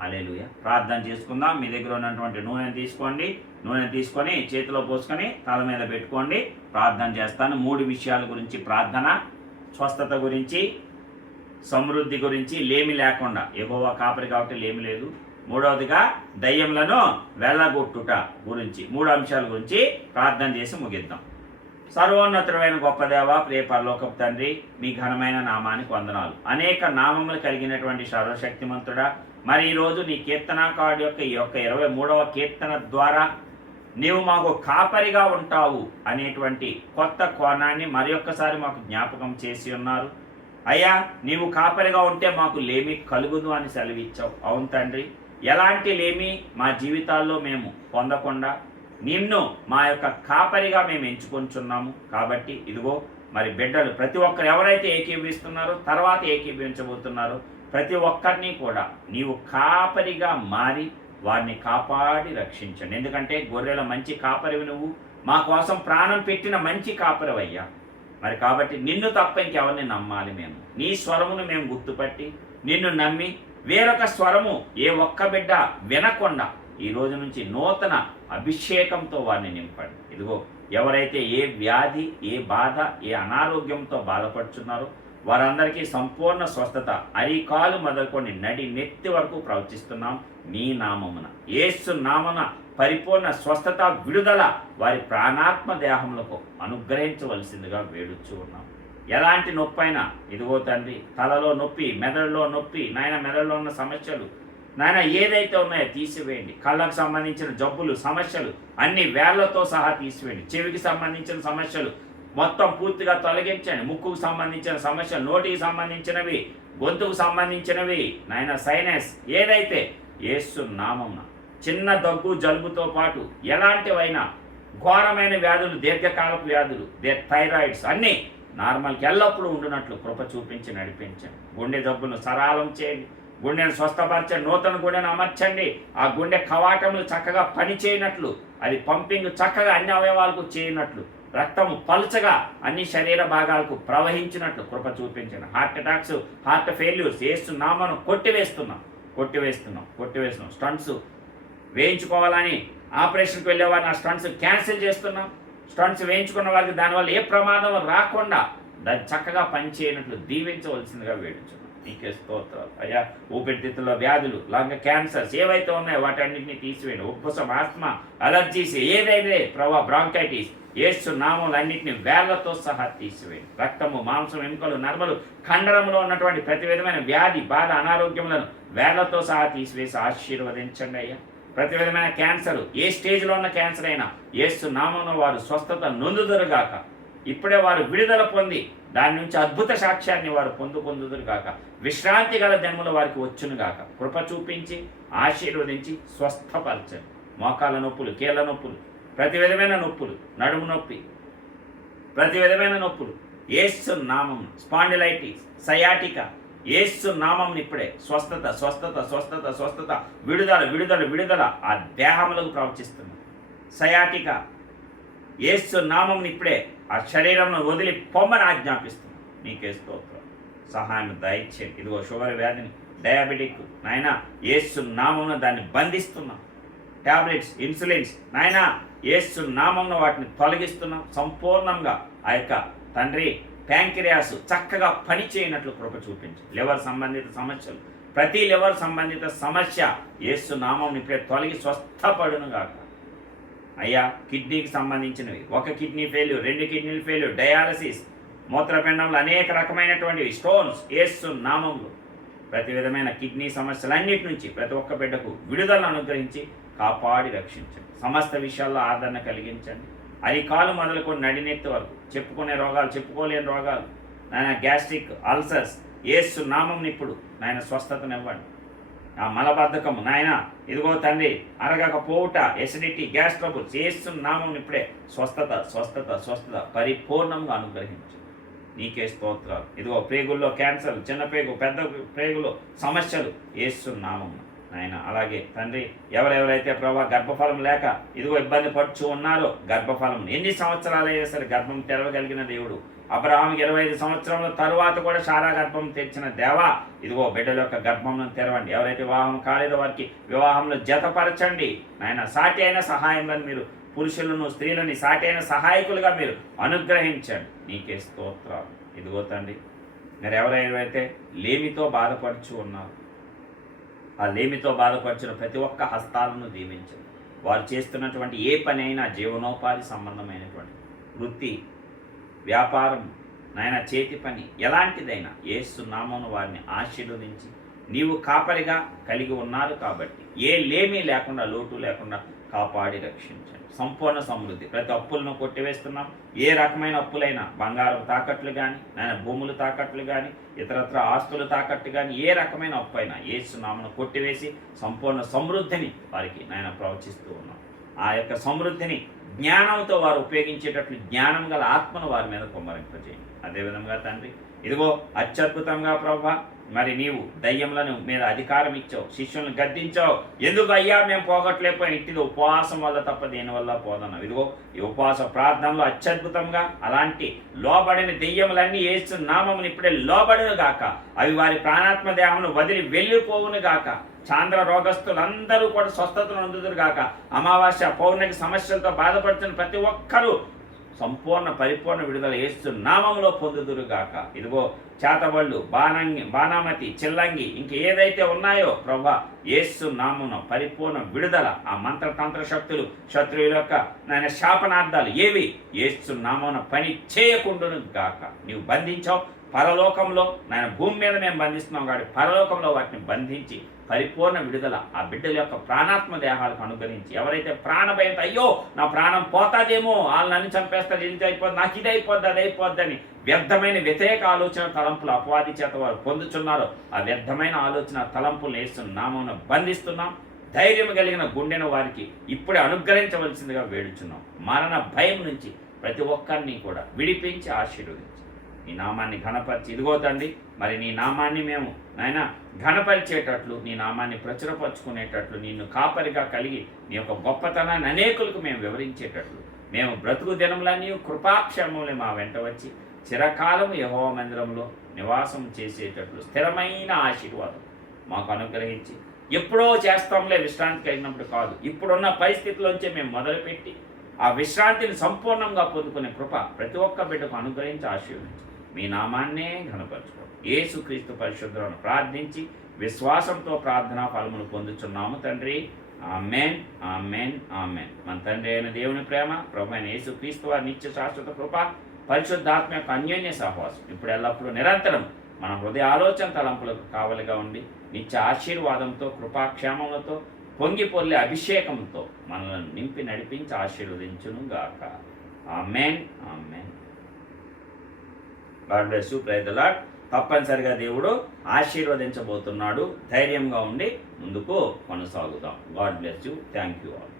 హల్లెలూయా. ప్రార్థన చేసుకుందాం. మీ దగ్గర ఉన్నటువంటి నూనెను తీసుకోండి. నూనె తీసుకొని చేతిలో పోసుకొని తల మీద పెట్టుకోండి. ప్రార్థన చేస్తాను. 3 విషయాల గురించి ప్రార్థన: స్వస్థత గురించి, సమృద్ధి గురించి, లేమి లేకుండా. యెహోవా కాపరి కాబట్టి లేమి లేదు. మూడవదిగా దయ్యములను వెళ్ళగొట్టుట గురించి 3 అంశాల గురించి ప్రార్థన చేసి ముగిద్దాం. సర్వోన్నతుడైన గొప్ప దేవ, ప్రియ పరలోకపు తండ్రి, మీ ఘనమైన నామానికి వందనాలు. అనేక నామములు కలిగినటువంటి సర్వశక్తిమంతుడా, మరి ఈరోజు నీ కీర్తనాకారుడు యొక్క ఈ యొక్క 23వ కీర్తన ద్వారా నీవు మాకు కాపరిగా ఉంటావు అనేటువంటి కొత్త కోణాన్ని మరి ఒక్కసారి మాకు జ్ఞాపకం చేసి ఉన్నారు. అయ్యా, నీవు కాపరిగా ఉంటే మాకు లేమి కలుగుదు అని సెలవిచ్చావు. అవును తండ్రి, ఎలాంటి లేమి మా జీవితాల్లో మేము పొందకుండా నిన్ను మా యొక్క కాపరిగా మేము ఎంచుకొంచున్నాము. కాబట్టి ఇదిగో మరి బిడ్డలు ప్రతి ఒక్కరు ఎవరైతే ఏకీభవిస్తున్నారో, తర్వాత ఏకీభవించబోతున్నారో ప్రతి ఒక్కరిని కూడా నీవు కాపరిగా మారి వారిని కాపాడి రక్షించండి. ఎందుకంటే గొర్రెల మంచి కాపరివి నువ్వు, మా కోసం ప్రాణం పెట్టిన మంచి కాపరివయ్యా. మరి కాబట్టి నిన్ను తప్ప ఇంకెవరిని నమ్మాలి? మేము నీ స్వరమును మేము గుర్తుపట్టి నిన్ను నమ్మి వేరొక స్వరము ఏ ఒక్క బిడ్డ వినకుండా ఈ రోజు నుంచి నూతన అభిషేకంతో వారిని నింపండి. ఇదిగో ఎవరైతే ఏ వ్యాధి, ఏ బాధ, ఏ అనారోగ్యంతో బాధపడుతున్నారో వారందరికీ సంపూర్ణ స్వస్థత అరికాలు మొదలుకొని నడి నెత్తి వరకు ప్రవచిస్తున్నాం నీ నామమున. యేసు నామమున పరిపూర్ణ స్వస్థత, విడుదల వారి ప్రాణాత్మ దేహములకు అనుగ్రహించవలసిందిగా వేడుచూ ఉన్నాం. ఎలాంటి నొప్పి అయినా ఇదిగో తండ్రి, తలలో నొప్పి, మెదడులో నొప్పి, నాయన మెదడులో ఉన్న సమస్యలు నాయన ఏదైతే ఉన్నాయో తీసివేయండి. కళ్ళకు సంబంధించిన జబ్బులు, సమస్యలు అన్ని వేళ్లతో సహా తీసివేయండి. చెవికి సంబంధించిన సమస్యలు మొత్తం పూర్తిగా తొలగించండి. ముక్కుకు సంబంధించిన సమస్యలు, నోటికి సంబంధించినవి, గొంతుకు సంబంధించినవి, నాయన సైనస్ ఏదైతే యేసు నామమున చిన్న దగ్గు, జలుబుతో పాటు ఎలాంటివైనా ఘోరమైన వ్యాధులు, దీర్ఘకాలపు వ్యాధులు, థైరాయిడ్స్ అన్నీ నార్మల్కి ఎల్లప్పుడూ ఉండునట్లు కృప చూపించి నడిపించండి. గుండె జబ్బులను సరాలం చేయండి. గుండెను స్వస్థపరచండి. నూతన గుండెను అమర్చండి. ఆ గుండె కవాటములు చక్కగా పనిచేయనట్లు, అది పంపింగ్ చక్కగా అన్ని అవయవాలకు చేయనట్లు, రక్తము పలుచగా అన్ని శరీర భాగాలకు ప్రవహించినట్లు కృప చూపించండి. హార్ట్ అటాక్స్, హార్ట్ ఫెయిల్యూర్స్ యేసు నామమున కొట్టివేస్తున్నాం. స్టంట్స్ వేయించుకోవాలని ఆపరేషన్కి వెళ్ళే వారిని ఆ స్టంట్స్ క్యాన్సిల్ చేస్తున్నాం. స్టంట్స్ వేయించుకున్న వారికి దానివల్ల ఏ ప్రమాదం రాకుండా దాన్ని చక్కగా పనిచేయనట్లు దీవించవలసిందిగా వేడుచున్నాం. నీకే స్తోత్రాలు అయ్యా. ఊపిరితిత్తుల్లో వ్యాధులు, లంగ్ క్యాన్సర్స్ ఏవైతే ఉన్నాయో వాటన్నింటినీ తీసివేయండి. ఉబ్బసం, ఆస్మా, అలర్జీస్ ఏదైతే బ్రాంకైటిస్ యేసు నామములు అన్నింటినీ వేళ్లతో సహా తీసివేయండి. రక్తము, మాంసం, ఎముకలు, నర్మలు, కండరంలో ఉన్నటువంటి ప్రతి విధమైన వ్యాధి, బాధ, అనారోగ్యములను వేళ్లతో సహా తీసివేసి ఆశీర్వదించండి అయ్యా. ప్రతి విధమైన క్యాన్సర్, ఏ స్టేజ్లో ఉన్న క్యాన్సర్ అయినా యేసు నామమున వారు స్వస్థత నొందుదురుగాక. ఇప్పుడే వారు విడుదల పొంది దాని నుంచి అద్భుత సాక్ష్యాన్ని వారు పొందుదురుగాక. విశ్రాంతి గల జన్మల వారికి వచ్చునుగాక. కృప చూపించి ఆశీర్వదించి స్వస్థపరచండి. మోకాళ్ళ నొప్పులు, కీళ్ళ నొప్పులు, ప్రతి విధమైన నొప్పులు, నడుము నొప్పి, ప్రతి విధమైన నొప్పులు యేసు నామమున, స్పాండిలైటిస్, సయాటికా యేసు నామమున ఇప్పుడే స్వస్థత, విడుదల ఆ దేహములకు ప్రవచిస్తున్నాం. సయాటికా యేసు నామమున ఇప్పుడే ఆ శరీరంను వదిలి పొమ్మని ఆజ్ఞాపిస్తున్నాం. నీకే స్తోత్రం. సహాయం దయచేయండి. ఇదిగో షుగర్ వ్యాధిని, డయాబెటిక్ నాయన యేసు నామమున దాన్ని బంధిస్తున్నాం. టాబ్లెట్స్, ఇన్సులిన్స్ నాయన యేసు నామమున వాటిని తొలగిస్తున్నాం. సంపూర్ణంగా ఆ యొక్క తండ్రి ప్యాంక్రియాస్ చక్కగా పనిచేయనట్లు కృప చూపించి లివర్ సంబంధిత సమస్యలు, ప్రతి లివర్ సంబంధిత సమస్య యేసు నామమున ఇప్పుడే తొలగి స్వస్థపడునుగాక. అయ్యా, కిడ్నీకి సంబంధించినవి, 1 కిడ్నీ ఫెయిల్యూర్, 2 కిడ్నీలు ఫెయిల్యూర్, డయాలసిస్, మూత్రపిండంలో అనేక రకమైనటువంటి స్టోన్స్ యేసు నామములో ప్రతి విధమైన కిడ్నీ సమస్యలన్నిటి నుంచి ప్రతి ఒక్క బిడ్డకు విడుదలను అనుగ్రహించి కాపాడి రక్షించండి. సమస్త విషయాల్లో ఆదరణ కలిగించండి. అరికాలు మొదలుకొని నడినెత్తి వరకు చెప్పుకునే రోగాలు, చెప్పుకోలేని రోగాలు నాయన, గ్యాస్ట్రిక్ అల్సర్స్ యేసు నామమున ఇప్పుడు నాయన స్వస్థతనివ్వండి. ఆ మలబద్ధకము నాయన ఇదిగో తండ్రి అరగకపోవుట, ఎసిడిటీ, గ్యాస్ ట్రబుల్స్ యేసు నామమున ఇప్పుడే స్వస్థత పరిపూర్ణంగా అనుగ్రహించు. నీకే స్తోత్రాలు. ఇదిగో ప్రేగుల్లో క్యాన్సర్, చిన్న ప్రేగు, పెద్ద ప్రేగులో సమస్యలు యేసు నామమున నాయన. అలాగే తండ్రి ఎవరెవరైతే ప్రభా గర్భఫలం లేక ఇదిగో ఇబ్బంది పడుచు ఉన్నారో గర్భఫలం ఎన్ని సంవత్సరాలైనా సరే గర్భం తెరవగలిగిన దేవుడు. అబ్రహాముకి 25 సంవత్సరాల తరువాత కూడా సారా గర్భం తెచ్చిన దేవా, ఇదిగో బిడ్డల యొక్క గర్భంను తెరవండి. ఎవరైతే వివాహం కాలేదో వారికి వివాహంలో జతపరచండి నాయన. సాటి అయిన సహాయంలో మీరు పురుషులను, స్త్రీలని సాటి అయిన సహాయకులుగా మీరు అనుగ్రహించండి. నీకే స్తోత్రాలు. ఇదిగో తండ్రి, మీరు ఎవరైతే లేమితో బాధపడుచు ఉన్నారు ఆ లేమితో బాధపడుచున్న ప్రతి ఒక్క హస్తాలను దీవించండి. వారు చేస్తున్నటువంటి ఏ పని అయినా జీవనోపాధి సంబంధమైనటువంటి వృత్తి, వ్యాపారం, నాయన చేతి పని ఎలాంటిదైనా యేసు నామమున వారిని ఆశీర్వదించి నీవు కాపరిగా కలిగి ఉన్నారు కాబట్టి ఏ లేమీ లేకుండా, లోటు లేకుండా కాపాడి రక్షించండి. సంపూర్ణ సమృద్ధి. ప్రతి అప్పులను కొట్టివేస్తున్నాం. ఏ రకమైన అప్పులైనా, బంగారం తాకట్లు కానీ, నాయన భూములు తాకట్లు కానీ, ఇతరత్ర ఆస్తులు తాకట్టు కానీ, ఏ రకమైన అప్పు అయినా యేసు నామమున కొట్టివేసి సంపూర్ణ సమృద్ధిని వారికి నాయన ప్రవచిస్తూ ఉన్నాం. ఆ యొక్క సమృద్ధిని జ్ఞానంతో వారు ఉపయోగించేటట్లు జ్ఞానం గల ఆత్మను వారి మీద కుమ్మరింపజేయండి. అదేవిధంగా తండ్రి, ఇదిగో అత్యద్భుతంగా ప్రభువా, మరి నీవు దయ్యములను మీద అధికారం ఇచ్చావు, శిష్యులను గద్దించావు. ఎందుకు అయ్యా మేము పోగొట్టలేకపోయాం? ఇంటిది ఉపవాసం వల్ల తప్ప దేనివల్ల పోదన్నావు. ఇదిగో ఈ ఉపవాస ప్రార్థనలో అత్యద్భుతంగా అలాంటి లోబడిన దెయ్యములన్నీ యేసు నామమును ఇప్పుడే లోబడును గాక. అవి వారి ప్రాణాత్మ దేహమును వదిలి వెళ్ళిపోవును గాక. చాంద్ర రోగస్తులందరూ కూడా స్వస్థతను అందుదురు గాక. అమావాస్య, పౌర్ణమి సమస్యలతో బాధపడుతున్న ప్రతి ఒక్కరూ సంపూర్ణ పరిపూర్ణ విడుదల యేసు నామములో పొందుదురుగాక. ఇదిగో చేతబళ్ళు, బాణామతి, చిల్లంగి ఇంక ఏదైతే ఉన్నాయో ప్రభా, యేసు నామమున పరిపూర్ణ విడుదల. ఆ మంత్రతంత్ర శక్తులు, శత్రువుల యొక్క నాయన శాపనార్థాలు ఏవి యేసు నామమున పని చేయకుండాను గాక. నీవు బంధించావు పరలోకంలో, నాయన భూమి మీద మేము బంధిస్తున్నాం కాబట్టి పరలోకంలో వాటిని బంధించి పరిపూర్ణ విడుదల ఆ బిడ్డల యొక్క ప్రాణాత్మ దేహాలకు అనుగ్రహించి, ఎవరైతే ప్రాణభయంతో అయ్యో నా ప్రాణం పోతాదేమో, వాళ్ళు నన్ను చంపేస్తారు, ఇది అయిపోద్ది, నాకు ఇది అయిపోద్ది, అది అయిపోద్ది అని వ్యర్థమైన వ్యతిరేక ఆలోచన తలంపులు అపవాది చేత వారు పొందుతున్నారో ఆ వ్యర్థమైన ఆలోచన తలంపులు యేసు నామమున బంధిస్తున్నాం. ధైర్యం కలిగిన గుండెను వారికి ఇప్పుడే అనుగ్రహించవలసిందిగా వేడుచున్నాం. మరణ భయం నుంచి ప్రతి ఒక్కరిని కూడా విడిపించి ఆశీర్వదించి నీ నామాన్ని ఘనపరిచి, ఇదిగో తండ్రి మరి నీ నామాన్ని మేము నాయన ఘనపరిచేటట్లు, నీ నామాన్ని ప్రచురపరుచుకునేటట్లు, నిన్ను కాపరిగా కలిగి నీ యొక్క గొప్పతనాన్ని అనేకులకు మేము వివరించేటట్లు, మేము బ్రతుకు దినములన్నీ కృపాక్షేమములే మా వెంట వచ్చి చిరకాలము యెహోవా మందిరంలో నివాసం చేసేటట్లు స్థిరమైన ఆశీర్వాదం మాకు అనుగ్రహించి, ఎప్పుడో చేస్తాంలే విశ్రాంతి కలిగినప్పుడు కాదు, ఇప్పుడున్న పరిస్థితుల్లోంచే మేము మొదలుపెట్టి ఆ విశ్రాంతిని సంపూర్ణంగా పొందుకునే కృప ప్రతి ఒక్క బిడ్డకు అనుగ్రహించి ఆశీర్వదించి మీ నామాన్నే ఘనపరచుకోండి. యేసుక్రీస్తు పరిశుద్ధులను ప్రార్థించి విశ్వాసంతో ప్రార్థనా ఫలములు పొందుచున్నాము తండ్రి. ఆమేన్, ఆమేన్, ఆమేన్. మన తండ్రి అయిన దేవుని ప్రేమ, ప్రభు అయిన యేసుక్రీస్తు వారి నిత్య శాశ్వత కృప, పరిశుద్ధాత్మ యొక్క అన్యోన్య సహవాసం ఇప్పుడు ఎల్లప్పుడూ నిరంతరం మన హృదయ ఆలోచన తలంపులకు కావలిగా ఉండి నిత్య ఆశీర్వాదంతో, కృపాక్షేమములతో, పొంగి పొర్లే అభిషేకంతో మనల్ని నింపి నడిపించి ఆశీర్వదించును గాక. Amen, amen. God bless you. Praise the Lord. తప్పనిసరిగా దేవుడు ఆశీర్వదించబోతున్నాడు. ధైర్యంగా ఉండి ముందుకు కొనసాగుదాం. God bless you. Thank you all.